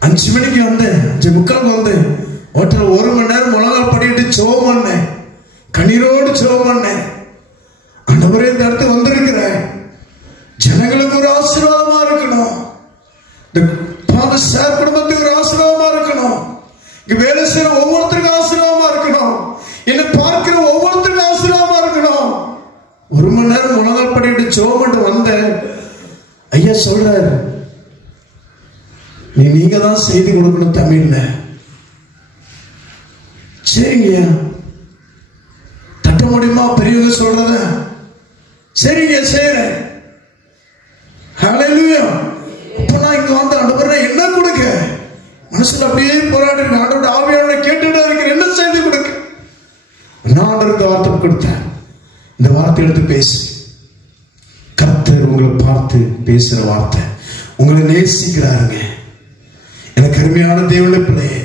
5 மணிக்கு வந்தேன், 5:45 வந்தேன். ஹோட்டல் 1 மணி நேரம் முழங்கால் படிட்டு ஜெபம் பண்ணேன். கண்ணீரோடு ஜெபம் பண்ணேன். ஆண்டவரே இந்த இடத்துக்கு வந்திருக்கிறேன். ஜனங்களுக்கு ஒரு ஆசீர்வாதமா இருக்கணும். இந்த சார் குடும்பத்துக்கு ஒரு ஆசீர்வாதமா இருக்கணும். இங்க வேலை செய்யற ஒவ்வொருத்தருக்கும் ஆசீர்வாதமா இருக்கணும். என்னை பார்க்கிற ஒவ்வொருத்தருக்கும் ஆசீர்வாதமா இருக்கணும். 1 மணி நேரம் முழங்கால் படிட்டு ஜெபம் பண்ணிட்டு வந்தேன். ஐயா சொல்றாரு, நீங்க தான் செய்தி கொடுக்கணும் தமிழ்ல. சரிங்க, தட்ட முடியுமா பெரியவங்க சொல்றத? சரிங்க செய்யறேன். ஹல்லேலூயா. அப்ப நான் இங்க வந்து ஆண்டவரே என்ன கொடுக்க மனசுல அப்படியே போராடி இருக்கு. ஆண்டவரோட ஆவியானவரை கேட்டுட்டு இருக்கிறேன், என்ன செய்தி கொடுக்க? நான் ஆண்டவருக்கு வார்த்தை கொடுத்தேன். இந்த வார்த்தை எடுத்து பேசு. கர்த்தர் உங்களை பார்த்து பேசுற வார்த்தை. உங்களை நேசிக்கிறாருங்க. எனக்கு அருமையான தேவனுடைய பிள்ளையே,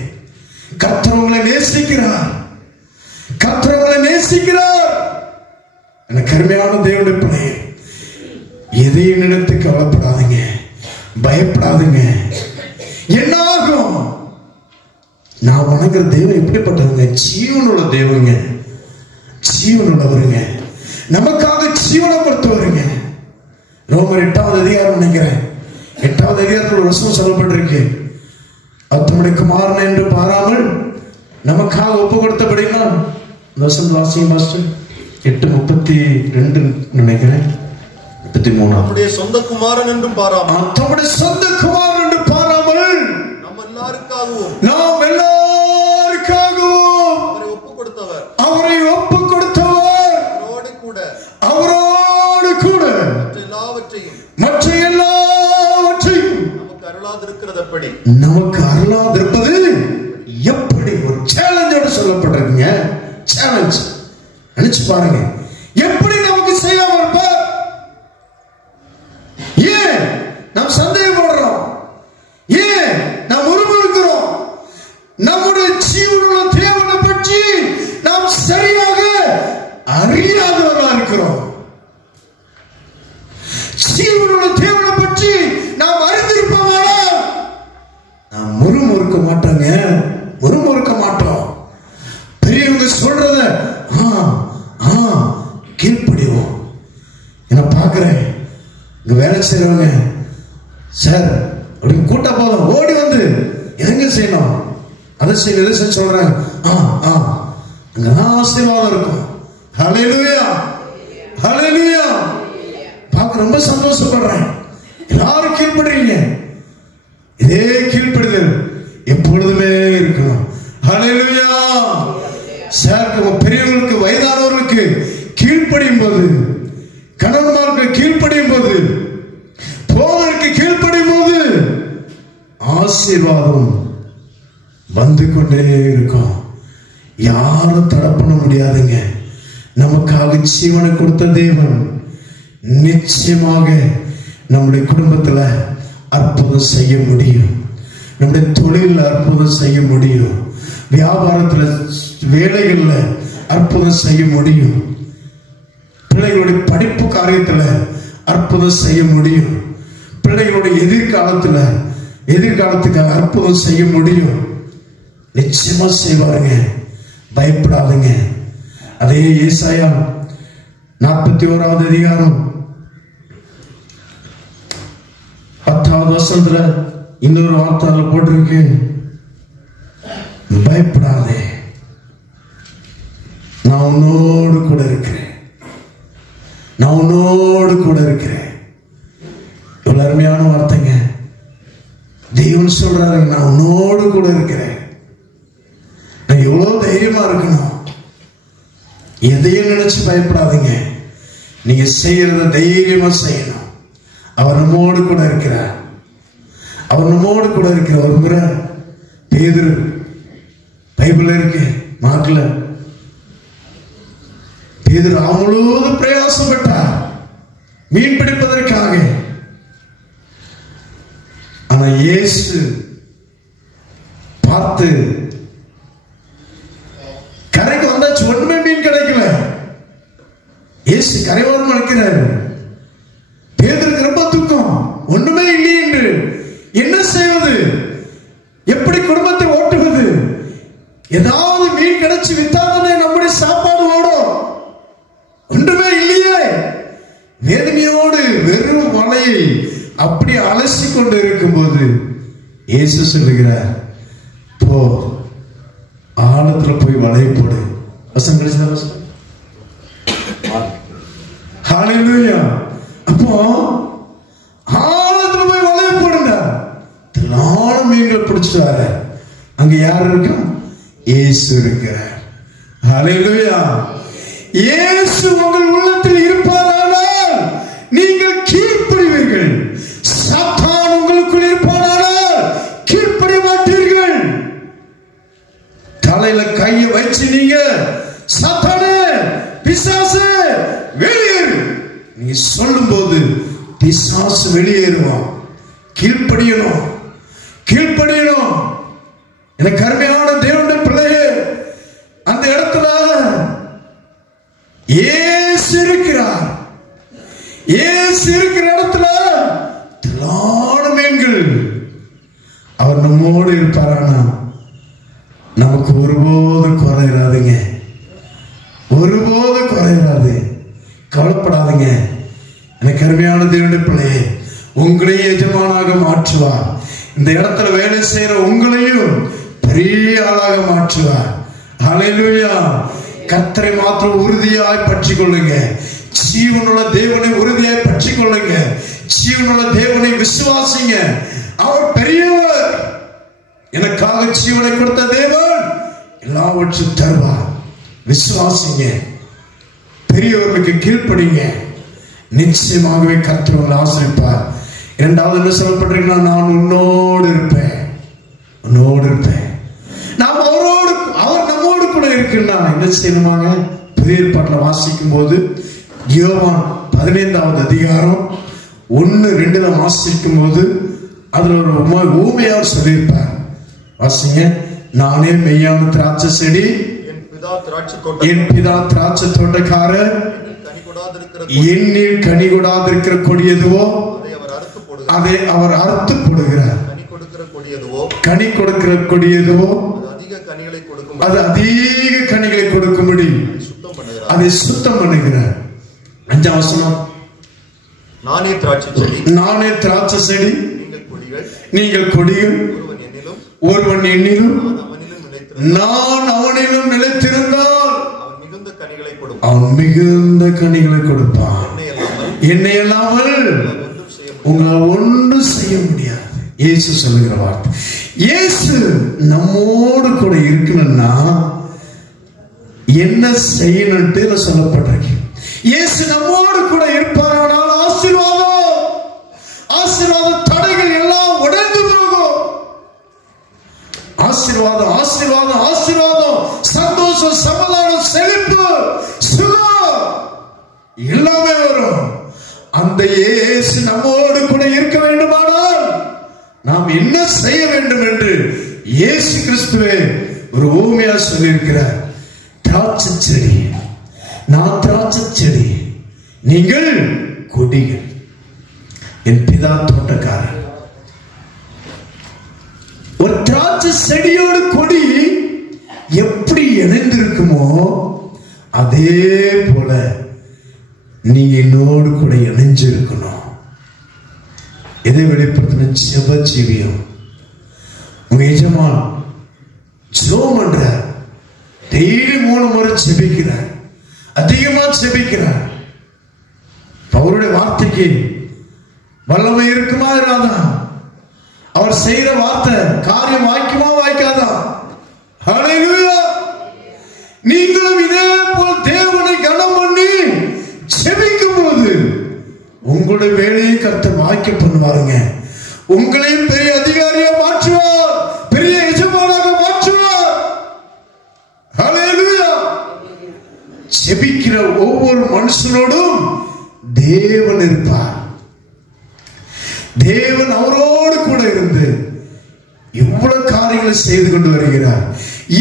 கர்த்தர் உங்களை நேசிக்கிறார். கர்த்தர் உங்களை நேசிக்கிறார். எனக்கு அருமையான தேவனுடைய பிள்ளையே, எதையும் நினைத்து கவலைப்படாதீங்க, பயப்படாதீங்க. என்ன ஆகும்? நான் வணங்குற தெய்வம் எப்படிப்பட்டவங்க? ஜீவனுள்ள தெய்வங்க, ஜீவனுள்ளவருங்க, நமக்காக ஜீவனை கொடுத்தவருங்க. ரோமர் 8வது அதிகாரம் நினைக்கிறேன், 8வது அதிகாரத்தில் ஒரு வசனம் சொல்லப்பட்டிருக்கு. தம்முடைய குமாரன் என்று பாராமல் நமக்காக ஒப்பு கொடுத்தபடினா, வசனம் வாசிங்க மாஸ்டர். 8:32 நினைக்கிறேன், 33. நம்முடைய சொந்த குமாரன் என்று பாராமல், தம்முடைய சொந்த குமாரன் என்று பாராமல் நாம் எல்லாருக்காகவும் அவரை ஒப்பு கொடுத்தவர் மற்ற எல்லாவற்றையும் நமக்கு அருளாதிருக்கிறது எப்படி? நமக்கு அருளாதிருப்பது எப்படி? ஒரு சேலஞ்சோட சொல்லப்பட்டிருக்குங்க. சேலஞ்ச். நினைச்சு பாருங்க, எப்படி நமக்கு செய்யாம இருப்பார்? ஏன் நாம் சந்தேகப்படுறோம்? ஏன் நாம் முறுமுறுக்கிறோம்? நம்முடைய ஜீவனுள்ள தேவனை பற்றி நாம் சரியாக அறியாதவர்களா இருக்கிறோம். ஜீவனுள்ள தேவனை பற்றி நாம் அறிந்திருப்போமானால் நாம் முறுமுறுக்க மாட்டோங்க. முறுமுறுக்க மாட்டோம். பெரியவங்க சொல்றத கீழ்ப்படிவோம். நான் பார்க்கிறேன், இங்க வேலை செய்யறவங்க சார் அப்படின்னு கூட்ட போதும் ஓடி வந்து எங்க செய்யணும், அதை செய்ய எதை செய்ய சொல்றாங்க. அங்க ஆசீர்வாதம் இருக்கும். ஹல்லேலூயா, ஹல்லேலூயா. பார்க்க ரொம்ப சந்தோஷப்படுறேன். எல்லாரும் கீழ்ப்படுறீங்க. இதே கீழ்ப்படிதல் எப்பொழுதுமே இருக்கணும். ஹல்லேலூயா. பெரியவர்களுக்கு வயதானவர்களுக்கு கீழ்ப்படியும் போது, கணவன்மாருக்கு கீழ்ப்படியும் போது, போதற்கு கீழ்ப்படியும் போது ஆசீர்வாதம் வந்து கொண்டே இருக்கும். யாரும் தடை பண்ண முடியாதுங்க. நமக்காக ஜீவனை கொடுத்த தேவன் நிச்சயமாக நம்முடைய குடும்பத்துல அற்புதம் செய்ய முடியும். நம்முடைய தொழிலில் அற்புதம் செய்ய முடியும். வியாபாரத்துல, வேலைகள்ல அற்புதம் செய்ய முடியும். பிள்ளைகளுடைய படிப்பு காரியத்துல அற்புதம் செய்ய முடியும். பிள்ளைகளுடைய எதிர்காலத்துக்கு அற்புதம் செய்ய முடியும். நிச்சயமா செய்வாருங்க. பயப்படாதுங்க. அதே ஏசாயா 41வது அதிகாரம் 10வது வசனத்துல இன்னொரு வார்த்தை போட்டிருக்கு. பயப்படாதே, நான் உன்னோடு கூட இருக்கிறேன். நான் உன்னோடு கூட இருக்கிறேன். இவ்வளவு அருமையான வார்த்தைங்க. தேவன் சொல்றாரு, நான் உன்னோடு கூட இருக்கிறேன். நான் எவ்வளவு தைரியமா இருக்கணும். எதையும் நினைச்சு பயப்படாதீங்க. நீங்க செய்யறத தைரியமா செய்யணும். அவர் நம்மோடு கூட இருக்கிறார். அவர் நம்மோடு கூட இருக்கிற. ஒரு முறை பேதுரு, பைபிள்ல இருக்கு, மார்க்ல, பேதுரு அவங்களோடு பிரயாசப்பட்டார் மீன் பிடிப்பதற்காக. ஆனா இயேசு பார்த்து கரைக்கு வந்தாச்சு, ஒண்ணுமே மீன் கிடைக்கல. இயேசு கரையோரம் இருக்கிறார். பேதுருக்கு ரொம்ப துக்கம், ஒண்ணுமே இல்லை என்று. என்ன செய்வது? எப்படி குடும்பத்தை ஓட்டுவது? ஏதாவது மீன் கிடைச்சு வித்தாதானே நம்முடைய சாப்பாடு ஓடும். ஒன்றுமே இல்லையே. வேதனையோடு வெறும் வலையை அப்படி அலசி கொண்டு இருக்கும் போது இயேசு சொல்லுகிறார், போ ஆழத்துல போய் வலையை போடு. ஹல்லேலூயா. அப்போ ஆழத்துல போய் வலையை போடுங்க. திரளான மீன்கள் பிடிச்சிட்டு வர. அங்க யார் இருக்கா? இயேசு இருக்கிறார். ஹல்லேலூயா. இயேசு உங்கள் உள்ளத்தில் இருப்பாரானால் நீங்கள் கீழ்ப்படிவீர்கள். சாத்தான் உங்களுக்குள் இருப்பாரானால் கீழ்ப்படிய மாட்டீர்கள். தலையில கையை வச்சு நீங்க சாத்தானே, பிசாசே வெளியேறு நீங்க சொல்லும் போது பிசாசு வெளியேறுவான். கீழ்ப்படியணும், கீழ்ப்படியணும். எனக்கு அருமையான தேவனுடைய பிள்ளையே, அந்த இடத்துல இயேசு இருக்கிறார். இயேசு இருக்கிற இடத்துல திரளான மீன்கள். அவர் நம்மோடு இருப்பாரானா நமக்கு ஒருபோதும் குறையிறாதுங்க. ஒருபோதும் குறையிறாது. கவலைப்படாதுங்க. எனக்கு அருமையான தேவனுடைய பிள்ளையே, உங்களையும் எஜமானாக மாற்றுவார். இந்த இடத்துல வேலை செய்யற உங்களையும் பெரிய ஆளாக மாற்றுவார். ஹல்லேலூயா. கர்த்தரை மாத்திரம் உறுதியாய் பற்றிக் கொள்ளுங்க. ஜீவனுள்ள தேவனை உறுதியாய் பற்றிக் கொள்ளுங்க. ஜீவனுள்ள தேவனை விசுவாசிங்க. அவர் பெரியவர். எனக்காக ஜீவனை கொடுத்த தேவன் எல்லாவற்றையும் தருவார். விசுவாசிங்க. பெரியவர்களுக்கு கீழ்ப்படிங்க. நிச்சயமாகவே கர்த்தர் உங்களை ஆசீர்வதிப்பார். இரண்டாவது என்ன சொல்லப்பட்டிருக்குன்னா, நான் உன்னோடு இருப்பேன், உன்னோடு இருப்பேன். நாம் அவரோடு, அவர் நம்மோடு கூட இருக்குன்னா என்ன செய்யணுமாங்க? புதிய ஏற்பாட்டில் வாசிக்கும் போது யோவான் 15வது அதிகாரம் 1-2 வாசிக்கும் போது அதுல ஒரு ஊமையார் சொல்லியிருப்பார். வாசிங்க. நானே மெய்யான திராட்சை செடி, என் பிதா திராட்சை தோட்டக்காரர், என்னில் கனி கொடாதிருக்கிற கொடி எதுவோ அதை அவர் அறுத்து போடுகிறார். கனி கொடுக்கிற கொடி எதுவோ அது அதிக கனிகளை கொடுக்கும்படி அதை சுத்தம் பண்ணுகிறார். 5ஆம் வசனம், நானே திராட்சை செடி, நீங்கள் கொடிகள், ஒருவன் என்னிலும் நான் அவனிலும் நிலைத்திருந்தால் அவன் மிகுந்த கனிகளை கொடுப்பான். என்னை இல்லாமல் உங்களால் ஒன்றும் செய்ய முடியாது. இயேசு சொல்லுகிற வார்த்தை. இயேசு நம்மோடு கூட இருக்கணும்னா என்ன செய்யணும்ட்டு சொல்லப்பட்டிருக்கு. இயேசு நம்மோடு கூட இருப்பாரானால் ஆசீர்வாதம், ஆசீர்வாத தடைகள் எல்லாம் உடைந்து போகும். ஆசீர்வாதம், ஆசீர்வாதம், ஆசீர்வாதம், சந்தோஷம், சமாதானம், செழிப்பு, சுகம் எல்லாமே வரும். அந்த இயேசு நம்மோடு கூட இருக்க வேண்டுமானால் நாம் என்ன செய்ய வேண்டும் என்று இயேசு கிறிஸ்துவே ஒரு ஊமையா சொல்லியிருக்கிறார். திராட்சை செடி, நான் திராட்சை செடி, நீங்கள் கொடிகள், என் பிதா தோட்டக்காரர். ஒரு திராட்சை செடியோடு கொடி எப்படி இணைந்திருக்குமோ அதே போல நீங்க என்னோடு கூட இணைஞ்சிருக்கணும். எதை வெளிப்படுத்தின? ஜெப ஜீவியம். உங்க எஜமான் ஜெபம் பண்றார், டெய்லி 3 முறை ஜெபிக்கிறார், அதிகமா ஜெபிக்கிறார். அவருடைய வார்த்தைக்கு வல்லமை இருக்குமா இராதா? அவர் செய்யற வார்த்தை காரியம் வாய்க்குமா வாய்க்காதா? ஹல்லேலூயா. நீங்களும் இதே போல் தேவனை கனம் பண்ணி ஜெபிக்கும் போது உங்களுடைய வேலையை கர்த்தர் வாய்க்க பண்ணுவாருங்க. உங்களையும் பெரிய அதிகாரியா மாற்றுவார், பெரிய எஜமானாக மாற்றுவார். ஹல்லேலூயா. ஜெபிக்கிற ஒவ்வொரு மனுஷனோடும் தேவன் இருப்பார். தேவன் அவரோடு கூட இருந்து இவ்வளவு காரியங்களை செய்து கொண்டு வருகிறார்.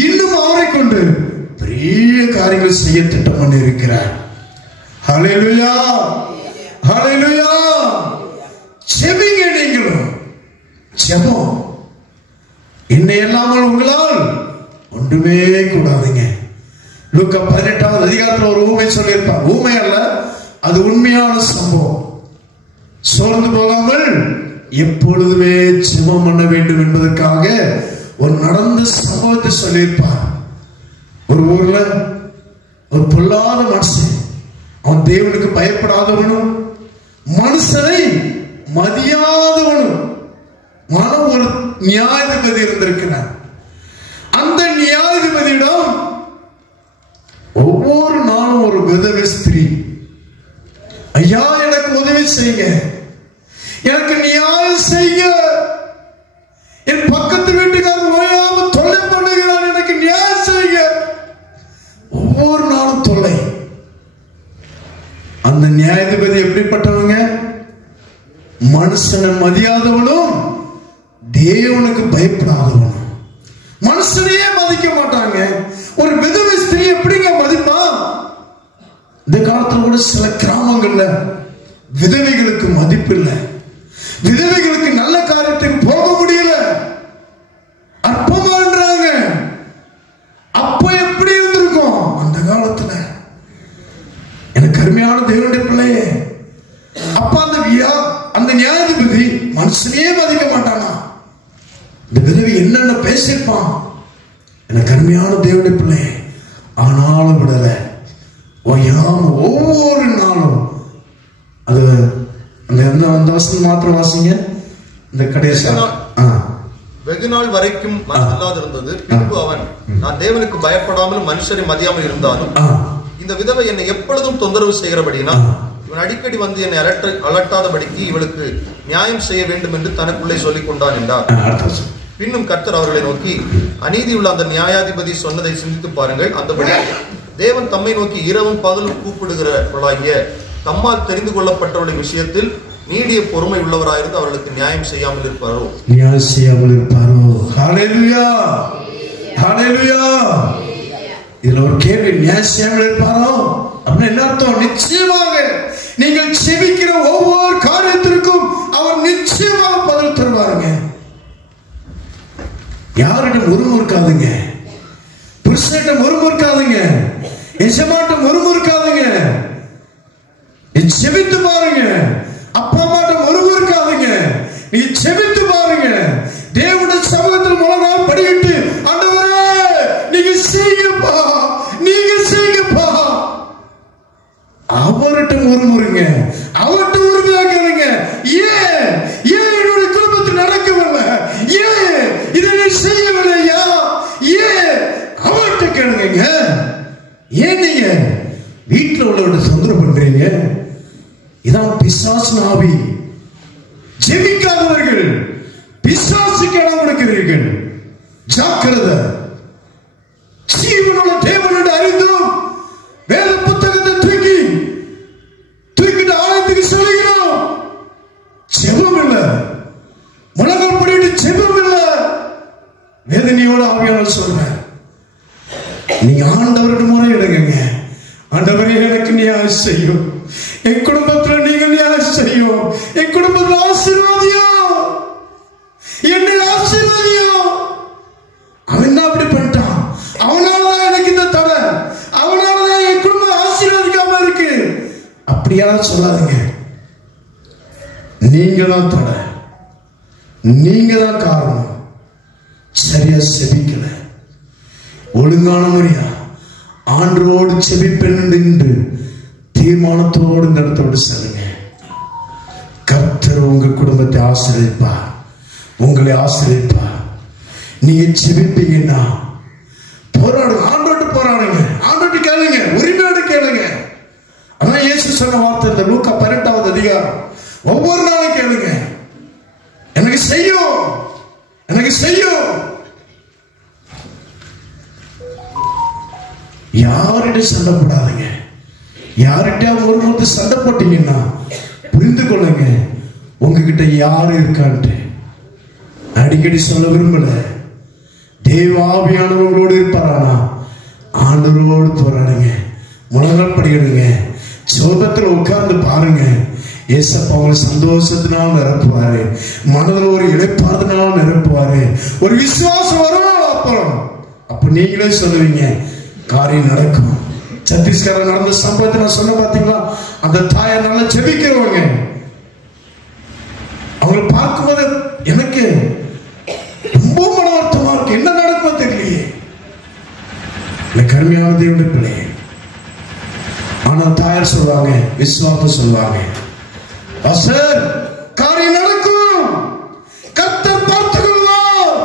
இன்னும் அவரை கொண்டு பெரிய காரியங்கள் செய்ய திட்டம் பண்ணி இருக்கிறார். ஹல்லேலூயா, ஹல்லேலூயா. ஜெபிங்க. நீங்களும் ஜெபம் என்னை இல்லாமல் உங்களால் ஒன்றுமே கூடாதுங்க. லூக்கா 18வது அதிகாரத்தில் ஒரு ஊமை சொல்லியிருப்பார். ஊமை அல்ல, அது உண்மையான சம்பவம். சோர்ந்து போகாமல் எப்பொழுதுமே ஜெபம் பண்ண வேண்டும் என்பதற்காக ஒரு நடந்த சம்பவத்தை சொல்லியிருப்பார். ஒரு ஊர்ல ஒரு பொல்லாத மனுஷன், அவன் தேவனுக்கு பயப்படாதவனும் மனுஷனை மதியாதவனும் ஒரு நியாயாதிபதி இருந்திருக்கிறார். அந்த நியாயாதிபதியிடம் ஒவ்வொரு நாளும் ஒரு விதவை ஸ்திரீ, ஐயா எனக்கு உதவி செய்யுங்க, எனக்கு நியாயம் செய்யுங்க, என் பக்கத்து வீட்டுக்காரர் ஓயாம தொல்லை பண்ணுகிறார், எனக்கு நியாயம் செய்யுங்க. ஒவ்வொரு நாளும் தொல்லை. அந்த நியாயாதிபதி எப்படிப்பட்டவங்க? மனுஷனை மதியாதவனும் தேவனுக்கு பயப்படாதவனும். மனுஷனையே மதிக்க மாட்டாங்க. ஒரு விதவை ஸ்திரீ எப்படிங்க மதிப்பா? இந்த காலத்துல கூட சில கிராமங்கள்ல விதவைகளுக்கு மதிப்பு இல்லை, விதவைகளுக்கு நல்ல காரியத்துக்கு போக முடியல, அற்பமான்றாங்க. அப்ப எப்படி இருந்திருக்கும் அந்த காலத்துல? எனக்கு அருமையான தேவனுடைய பிள்ளையே, அப்ப அந்த நியாயாதிபதி மனுஷனையே மதிக்க மாட்டானா? இந்த விதவை என்னென்ன பேசியிருப்பான்? எனக்கு அருமையான தேவனுடைய பிள்ளையே, ஆனாலும் விடல, ஒவ்வொரு நாளும் அது அந்த வசனம் மாத்திரம் வாசிங்க. இந்த கடைசி வெகு நாள் வரைக்கும் மனதில்லாது இருந்தது. பின்பு அவன், நான் தேவனுக்கு பயப்படாமல் மனுஷரை மதியாமல் இருந்தாலும் இந்த விதவை என்னை எப்பொழுதும் தொந்தரவு செய்கிறபடினா இவன் அடிக்கடி வந்து என்னை அலட்டாதபடிக்கு இவளுக்கு நியாயம் செய்ய வேண்டும் என்று தனக்குள்ளே சொல்லிக் கொண்டான் என்றார். பின்னும் கர்த்தர் அவர்களை நோக்கி, அநீதியுள்ள அந்த நியாயாதிபதி சொன்னதை சிந்தித்து பாருங்கள். அந்தபடி தேவன் தம்மை நோக்கி இரவும் பகலும் கூப்பிடுகிறவர்களாகிய தம்மால் தெரிந்து கொள்ளப்பட்டவர்களின் விஷயத்தில் நீடிய பொறுமை உள்ளவராயிருந்து அவர்களுக்கு நியாயம் செய்யாமல் இருப்பாரோ? நியாயம் செய்யாமல் இருப்பாரோ? ஹல்லேலூயா, ஹல்லேலூயா. இதுல ஒரு கேள்வி, நியாயம் செய்யாமல் இருப்பாரோ அப்படின்னு என்ன அர்த்தம்? நிச்சயமாக நீங்கள் செபிக்கிற ஒவ்வொரு காரியத்திற்கும் அவர் நிச்சயமாக பதில் தருவாருங்க. யாரிடம் முறுமுறுக்காதுங்க, புருஷனிடம் முறுமுறுக்காதுங்க, எஜமானிடம் முறுமுறுக்காதுங்க. செபித்து பாருங்க. அப்பா அம்மாட்ட முறுமுறுக்காதுங்க, நீ செபித்து பாருங்க. தேவனுடைய சமூகத்தில் முழங்கால் படியிட்டு, ஆண்டவரே நீங்க செய்யுங்கப்பா, நீங்க செய்யுங்கப்பா. அவர்கிட்ட முறுமுறுங்க, அவர்கிட்ட உரிமையா கேளுங்க. ஏன் என்னுடைய குடும்பத்தில் நடக்கவில்லை? ஏன் இதை நீ செய்யவில்லையா? ஏன் அவர்கிட்ட கேளுங்க. ஏன் நீங்க வீட்டில் உள்ளவர்கிட்ட தொந்தரவு பண்றீங்க? இதான் பிசாசு ஆவி. ஜெபிக்காதவர்கள் பிசாசுக்கு இடம் கொடுக்கிறீர்கள். ஜாக்கிரதை. ஜீவனுள்ள தேவனோடு அறிந்தும் வேத புத்தகத்தை தூக்கிட்டு ஆலயத்துக்கு செல்கிறோம். ஜெபம் இல்லை, முழங்கால் படிட்டு ஜெபம் இல்லை. வேதனையோட ஆவியாளர் சொல்றேன், நீங்க ஆண்டவருக்கு முறையிடுங்க. ஆண்டவரே எனக்கு நியாயம் செய்யும், என் குடும்பத்தில் நீங்க நியாயம் செய்யும், என் குடும்பத்தில் ஆசீர்வாதியும், என்னை ஆசீர்வாதியும். அவன் என்ன அப்படி பண்ணிட்டான்? அவனாலதான் எனக்கு இந்த தடை, அவனாலதான் என் குடும்பம் ஆசீர்வாதிக்காம இருக்கு. அப்படியா சொல்லாதீங்க. நீங்க தான் தடை, நீங்க தான் காரணம். சரியா செபிக்கல, ஒழுங்கான முறையா ஆண்டோடு செபிப்பேன் என்று தீர்மானத்தோடு நடத்தோடு செல்லுங்க. கர்த்தர் உங்க குடும்பத்தை ஆசீர்வதிப்பார், உங்களை ஆசீர்வதிப்பார். நீங்க செபிப்பீங்கன்னா போராடுங்க, ஆண்டோட்டு போராடுங்க, ஆண்டோட்டு கேளுங்க, உரிமையோடு கேளுங்க. அதான் இயேசு சொன்ன வார்த்தை இந்த லூக்கா 18வது அதிகாரம். ஒவ்வொரு நாளும் கேளுங்க, எனக்கு செய்யும், எனக்கு செய்யும். யார்கிட்ட சண்டை போடாதீங்க. யார்கிட்ட ஒரு சண்டை போட்டீங்கன்னா புரிந்து கொள்ளுங்க உங்ககிட்ட யாரு இருக்கான்ட்டு. அடிக்கடி சொல்ல விரும்பல, தேவாவியானவர்களோடு இருப்பாரானா ஆண்டவரோடு போராடுங்க, முழங்கால் படிக்கிடுங்க, சோகத்துல உட்கார்ந்து பாருங்க. ஏசப்பா உங்களை சந்தோஷத்தினால நிரப்புவாரு, மனதில் ஒரு இழைப்பாதனால நிரப்புவாரு. ஒரு விசுவாசம் வரும். அப்புறம் அப்ப நீங்களே சொல்லுவீங்க காரியம் நடக்கும். சத்தீஸ்கர் நடந்த சம்பவத்தை நான் சொன்ன பாத்தீங்களா? அந்த தாயை நல்லா ஜெபிக்கிறவங்க, அவங்களை பார்க்கும்போது எனக்கு ரொம்ப மன வருத்தமா இருக்கு. என்ன நடக்கும் தெரியலையே. கருமையான தேவனுடைய பிள்ளை. ஆனா தாயார் சொல்லுவாங்க, விசுவாசம் சொல்லுவாங்க, பாஸ்டர் காரியம் நடக்கும், கர்த்தர் பார்த்துக் கொள்வார்,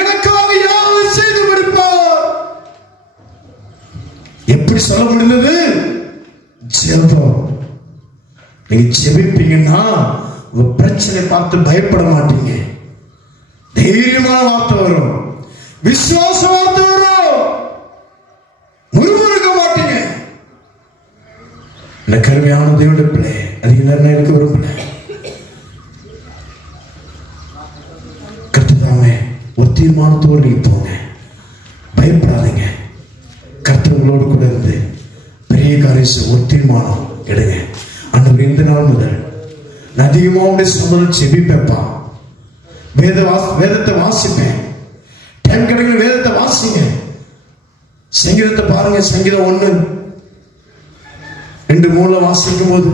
எனக்காக யாவும் செய்து முடிப்பார். எப்படி சொல்ல முடிந்தது? ஜெபம். நீங்க ஜெபிப்பீங்கன்னா உங்க பிரச்சனை பார்த்து பயப்பட மாட்டீங்க. தைரியமான வார்த்தை வரும், விசுவாச வார்த்தை வரும், முறுமுறுக்க மாட்டீங்க. இந்த கருமையான தேவனுடைய பிள்ளை, அது என்ன இருக்க விரும்பல. கர்த்ததாமே ஒரு தீர்மானத்தோடு நீங்க போங்க, பயப்படாதீங்க. கர்த்தர்களோடு கூட இருந்து பெரிய காரியம் ஒரு தீர்மானம் எடுங்க. ஆண்டவர் இந்த நாள் முதல் நான் அதிகமாக சொந்தம் செபிப்பேப்பா, வேதத்தை வாசிப்பேன், டைம் கிடைக்கிற வேதத்தை வாசிங்க. சங்கீதத்தை பாருங்க, சங்கீதம் 1-2-3 வாசிக்கும் போது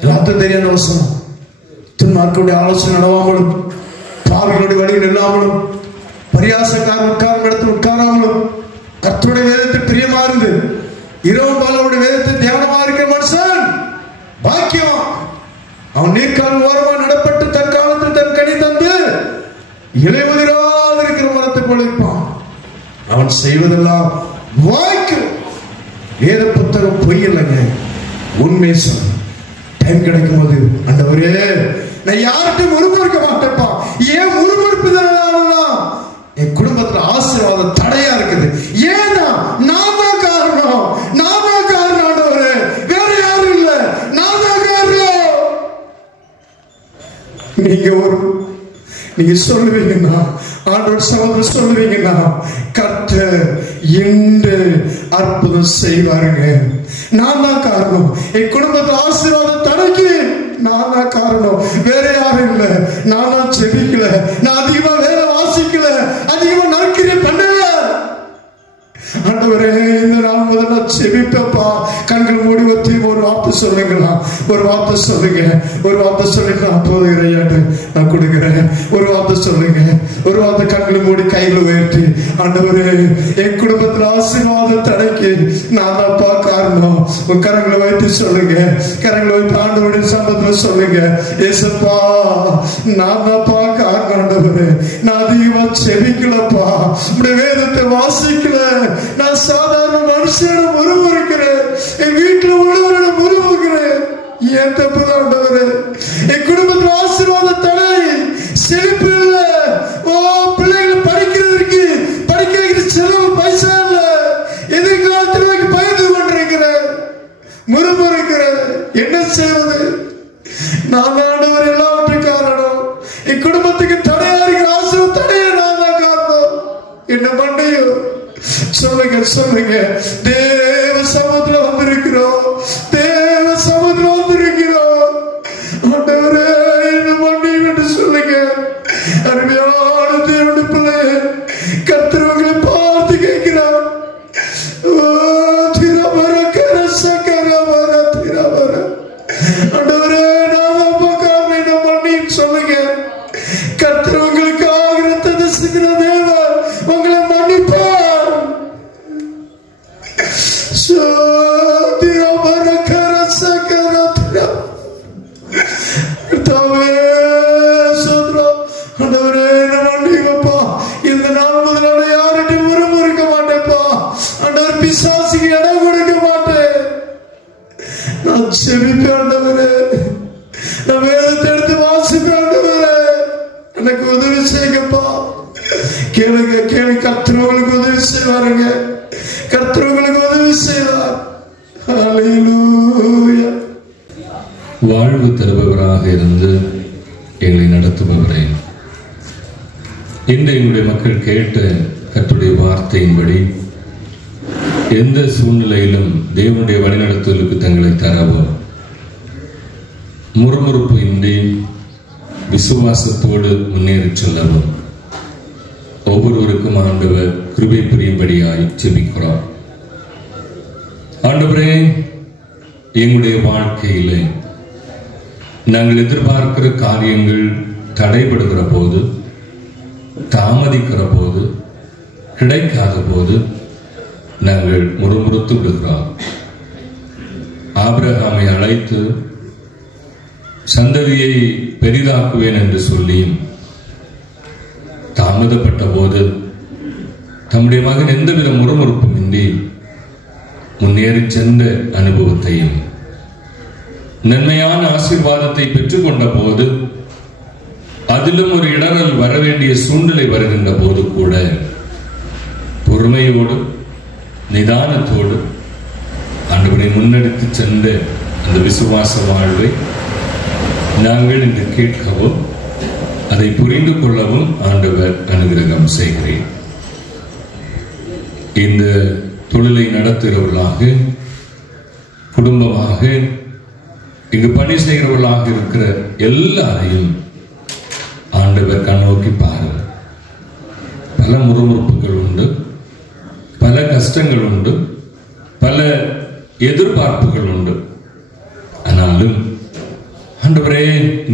எல்லாத்துக்கும் தெரியாத வசனம். துன்மார்க்கருடைய ஆலோசனை நடவாமலும், பாவிகளுடைய வழியில் இல்லாமலும், பரியாசக்காரர் உட்காரும் இடத்தில் உட்காராமலும், கர்த்தருடைய வேதத்தை பிரியமா இருந்து இரவும் பகலுடைய வேதத்தை தியானமா இருக்கிற மனுஷன் பாக்கியம். அவன் நீர்க்கால் ஓரமா நடப்பட்டு தன் காலத்தில் தன் கனி தந்து இலையுதிராது இருக்கிற மரத்தை போல இருப்பான். அவன் செய்வதெல்லாம் வாய்க்கும். வேத புத்தகம் பொய் இல்லைங்க, உண்மை சொல்ல. டைம் கிடைக்கும் போது ஆண்டவரே நான் யார்கிட்டும் முறுமுறுக்க மாட்டேன்ப்பா. ஏன் முறுமுறுப்புதான் என் குடும்பத்துல ஆசீர்வாதம் தடையா இருக்குது. ஏன்னா நான் தான் காரணம், நான் தான் காரணம் ஆண்டவரே, வேற யாரும் இல்ல, நான் தான் காரணம். நீங்க சொல்லுவீங்கன்னா, ஆண்டவர் சகோதரர் சொல்லுவீங்கன்னா, கர்த்தர் என்று அற்புதம் செய்வாருங்க. நான் தான் காரணம், என் குடும்பத்தில் ஆசீர்வாதம் தடைக்கு நான் தான் காரணம், வேற யாரும் இல்ல. நான் தான் செபிக்கல, நான் அதிகமா வேலை வாசிக்கல, அதிகமா நற்கிரியை பண்ணல. ஆண்டவரே இந்த நாள் முதல்ல செபிப்பப்பா. கண்கள் மூடி வச்சு ஒரு வார்த்தை சொல்லுங்களா, ஒரு வார்த்தை சொல்லுங்க, ஒரு வார்த்தை சொல்லுங்க. நான் போதுகிறேன், நான் கொடுக்கிறேன். ஒரு வார்த்தை சொல்லுங்க, ஒரு வார்த்தை கண்கள் மூடி கையில உயர்த்தி, ஆண்டவரே என் குடும்பத்தில் ஆசீர்வாதம் தடைக்கு நான் தான்ப்பா காரணம். உன் கரங்களை வைத்து சொல்லுங்க, கரங்களை வைத்து ஆண்டவருடைய சம்பந்தத்துல சொல்லுங்க. ஏசப்பா நான் தான்ப்பா காரணம் ஆண்டவரே, நான் அதிகமா செபிக்கலப்பா, உடைய வேதத்தை வாசிக்கல, நான் சாதாரண மனுஷனும் முறுமுறுக்கிறேன், என் வீட்டுல உள்ளவரிடம் முறுமுறுக்கிறேன். ஏன் தப்பு ஆண்டவரே, என் குடும்பத்தில் ஆசீர்வாத தடை, செழிப்பு இல்ல. ஓ பிள்ளைகளை படிக்கிறதுக்கு படிக்க வைக்கிற செலவு பைசா இல்ல, எதிர்காலத்தில் பயந்து கொண்டிருக்கிறேன், முறுமுறுக்கிறேன். என்ன செய்வது? நான் ஆண்டவர் எல்லாவற்றும் காரணம். என் குடும்பத்துக்கு தடையா இருக்கிற ஆசீர்வாத தடைய நான் தான் காரணம். என்ன பண்ணையும் சொல்லுங்க, சொல்லுங்க. தேவ சமூகத்துல வந்திருக்கிறோம், தேவ சமூகத்துல வந்திருக்கிறோம். ஆண்டவரே என்ன பண்ணீங்க என்று சொல்லுங்க. அருமையான தேவனுடைய பிள்ளை, கர்த்தர்களை பார்த்து கேட்கிறார். ஆண்டவரே நான் பார்க்காம என்ன பண்ணீன்னு சொல்லுங்க. கர்த்தர் உங்களுக்காக ரத்தத்தை சிந்தின தேவன் உங்களை மன்னிப்பார். இந்த நாள் முதலோட யார்கிட்டையும் முறுமுறுக்க மாட்டேன்ப்பா. ஆண்டவர் பிசாசுக்கு இடம் கொடுக்க மாட்டேன். நான் செபிப்பேன் ஆண்டவரே, நான் வேதத்தை எடுத்து வாசிப்பேன் ஆண்டவரே, எனக்கு உதவி செய்யுங்கப்பா. கேளுங்க, கேளு. கர்த்தர் உங்களுக்கு உதவி செய்வாருங்க, கர்த்தர் உங்களுக்கு உதவி செய்வார். ஹல்லேலூயா. வாழ்வு தருபவராக இருந்து எங்களை நடத்துபவரே, இன்று எங்களுடைய மக்கள் கேட்ட கர்த்தருடைய வார்த்தையின்படி எந்த சூழ்நிலையிலும் தேவனுடைய வழிநடத்தலுக்கு தங்களை தரவோ, முறுமுறுப்பு இன்றி விசுவாசத்தோடு முன்னேறி செல்லவும் ஒவ்வொருவருக்கும் ஆண்டவர் கிருபை புரியும்படியாய் ஜெபிக்கிறோம். ஆண்டவரே, எங்களுடைய வாழ்க்கையிலே நாங்கள் எதிர்பார்க்கிற காரியங்கள் தடைபடுகிற போது, தாமதிக்கிற போது, கிடைக்காத போது நாங்கள் முறுமுறுத்து விடுகிறோம். ஆபிரகாமை அழைத்து சந்ததியை பெரிதாக்குவேன் என்று சொல்லி தாமதப்பட்ட போது தம்முடைய மகன் எந்தவித முறுமுறுப்பும் இன்றி முன்னேறி சென்ற அனுபவத்தையும், நன்மையான ஆசீர்வாதத்தை பெற்றுக்கொண்ட போது அதிலும் ஒரு இடரல் வர வேண்டிய சூழ்நிலை வருகின்ற போது கூட பொறுமையோடு நிதானத்தோடு ஆண்டவரை முன்னெடுத்து சென்ற அந்த விசுவாச வாழ்வை நாங்கள் இன்று கேட்கவும் அதை புரிந்து கொள்ளவும் ஆண்டவர் அனுகிரகம் செய்கிறேன். இந்த தொழிலை நடத்துகிறவர்களாக, குடும்பமாக, இங்கு பணி செய்கிறவர்களாக இருக்கிற எல்லாரையும் ஆண்டவர் கண்ணோக்கி பாருங்கள். பல முறுமுறுப்புகள் உண்டு, பல கஷ்டங்கள் உண்டு, பல எதிர்பார்ப்புகள் உண்டு. ஆனாலும் ஆண்டவரே,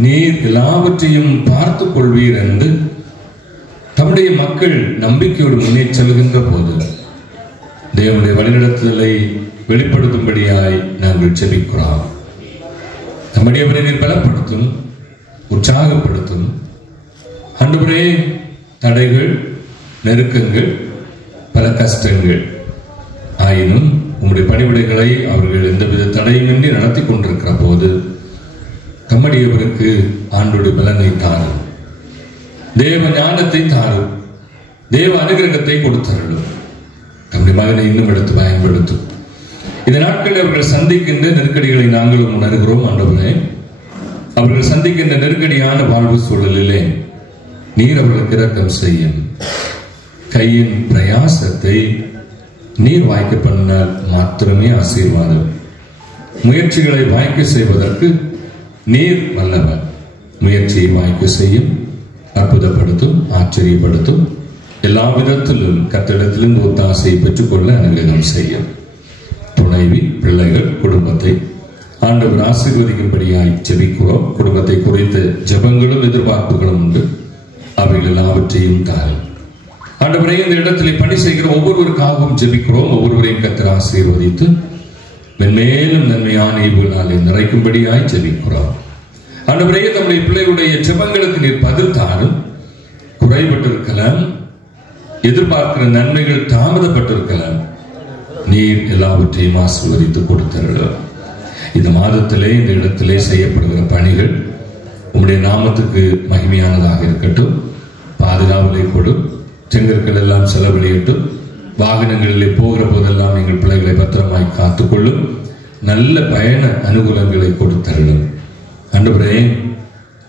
நீர் எல்லாவற்றையும் பார்த்துக் கொள்வீர் என்று தம்முடைய மக்கள் நம்பிக்கையோடு முன்னே செல்கின்ற போது தேவனுடைய வழிநடத்துதலை வெளிப்படுத்தும்படியாய் நாங்கள் ஜெபிக்கிறோம். நம்முடைய நீர் பலப்படுத்தும், உற்சாகப்படுத்தும். ஆண்டவரே, தடைகள், நெருக்கங்கள், பல கஷ்டங்கள் ஆயினும் உம்முடைய பணிவிடைகளை அவர்கள் எந்தவித தடையுமின்றி நடத்தி கொண்டிருக்கிற போது தம்முடையவருக்கு ஆண்டோடைய பலனை தாரும், தேவ ஞானத்தை தாரும், தேவ அனுகிரகத்தை கொடுத்தருளும். தம்முடைய மகனை இன்னும் எடுத்து பயன்படுத்தும். இந்த நாட்களில் அவர்கள் சந்திக்கின்ற நெருக்கடிகளை நாங்களும் உணர்கிறோம். ஆண்டவரே, அவர்கள் சந்திக்கின்ற நெருக்கடியான வாழ்வு சூழலிலே நீர் அவர்களுக்கு இரக்கம் செய்யும். கையின் பிரயாசத்தை நீர் வாய்க்க பண்ணால் மாத்திரமே ஆசீர்வாதம். முயற்சிகளை வாய்க்க செய்வதற்கு நீர் வல்லவர். முயற்சியை வாய்க்க செய்யும், அற்புதப்படுத்தும், ஆச்சரியப்படுத்தும். எல்லா விதத்திலும் கர்த்தரிடத்திலிருந்து ஒத்தாசையை பெற்றுக்கொள்ள அனுகிரகம் செய்யும். துணைவி, பிள்ளைகள், குடும்பத்தை ஆண்டவர் ஆசீர்வதிக்கும்படியாய் ஜெபிக்கிறோம். குடும்பத்தை குறித்த ஜெபங்களும் எதிர்பார்ப்புகளும் உண்டு. அவைகள் எல்லாவற்றையும் தாரும். ஆண்டவரே, இந்த இடத்திலே பணி செய்கிற ஒவ்வொருவருக்காகவும் ஜெபிக்கிறோம். ஒவ்வொருவரையும் கர்த்தர் ஆசீர்வதித்து மென்மேலும் நன்மையான ஈவுகளாலே நிறைக்கும்படியாய் ஜெபிக்கிறோம். ஆண்டவரே, நம்முடைய பிள்ளைகளுடைய ஜெபங்களுக்கு நீர் பதில் தாரும். குறைபட்டிருக்கலாம், எதிர்பார்க்கிற நன்மைகள் தாமதப்பட்டிருக்கலாம். நீர் எல்லாவற்றையும் ஆசீர்வதித்து கொடுத்தருளும். இந்த மாதத்திலே இந்த இடத்திலே செய்யப்படுகிற பணிகள் உம்முடைய நாமத்துக்கு மகிமையானதாக இருக்கட்டும். பாதுகாவலை கொடு, செங்கற்கள் எல்லாம் செலவழியட்டும். வாகனங்களிலே போகிற போதெல்லாம் எங்கள் பிள்ளைகளை பத்திரமாய் காத்துக்கொள்ளும். நல்ல பயண அனுகூலங்களை கொடுத்தருளும். ஆண்டவரே,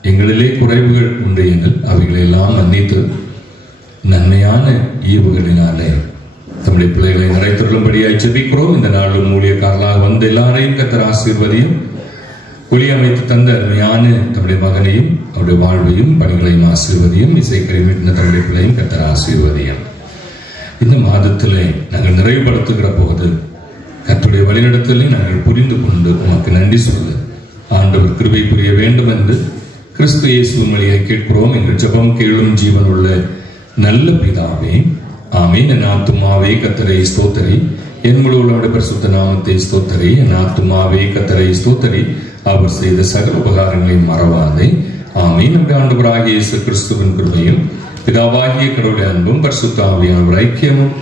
எங்களிலே குறைவுகள் உண்டு எங்கள் அவைகளை எல்லாம் மன்னித்து நன்மையான ஈவுகளினாலே தம்முடைய பிள்ளைகளை நிறைத்தருளும்படியாய் ஜெபிக்கிறோம். இந்த நாளும் ஊழியக்காரர்களாக வந்த எல்லாரையும் கர்த்தர் ஆசீர்வதியும். ஒளியமைத்து தந்த அருமையான தம்முடைய மகனையும் அவருடைய வாழ்வையும் பணிகளையும் ஆசீர்வதியும். இசைக்கருவின தம்முடைய பிள்ளையும் கர்த்தர் ஆசீர்வதியும். இந்த மாதத்திலே நாங்கள் நிறைவுபடுத்துகிற போது கர்த்தருடைய வழிநடத்தலை நாங்கள் புரிந்து கொண்டு உமக்கு நன்றி சொல்ல ஆண்டவர் கிருபை புரிய வேண்டும் என்று கிறிஸ்து இயேசுவின் வழியை கேட்கிறோம். எங்கள் ஜெபம் கேளும் ஜீவன் உள்ள நல்ல பிதாவே, ஆமென். என் ஆத்துமாவே கர்த்தரை ஸ்தோத்தரி, என் முழு உள்ளவருடைய பரிசுத்த நாமத்தை ஸ்தோத்தரி. என் ஆத்துமாவே கர்த்தரை ஸ்தோத்தரி, அவர் செய்த சகல உபகாரங்களை மறவாதே. ஆமென். நம்முடைய ஆண்டவராகிய இயேசு கிறிஸ்துவின் கிருபையும் பிதாவாகிய கடவுளுடைய அன்பும் பரிசுத்த ஆவியானவர் ஐக்கியமும்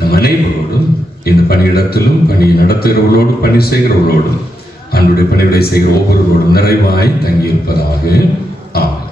நம் அனைவரோடும் இந்த பணியிடத்திலும் பணியை நடத்துகிறவர்களோடும் பணி செய்கிறவர்களோடும் ஆண்டவருடைய பணிகளை செய்கிற ஒவ்வொருவரோடும் நிறைவாய் தங்கியிருப்பதாக. ஆமென்.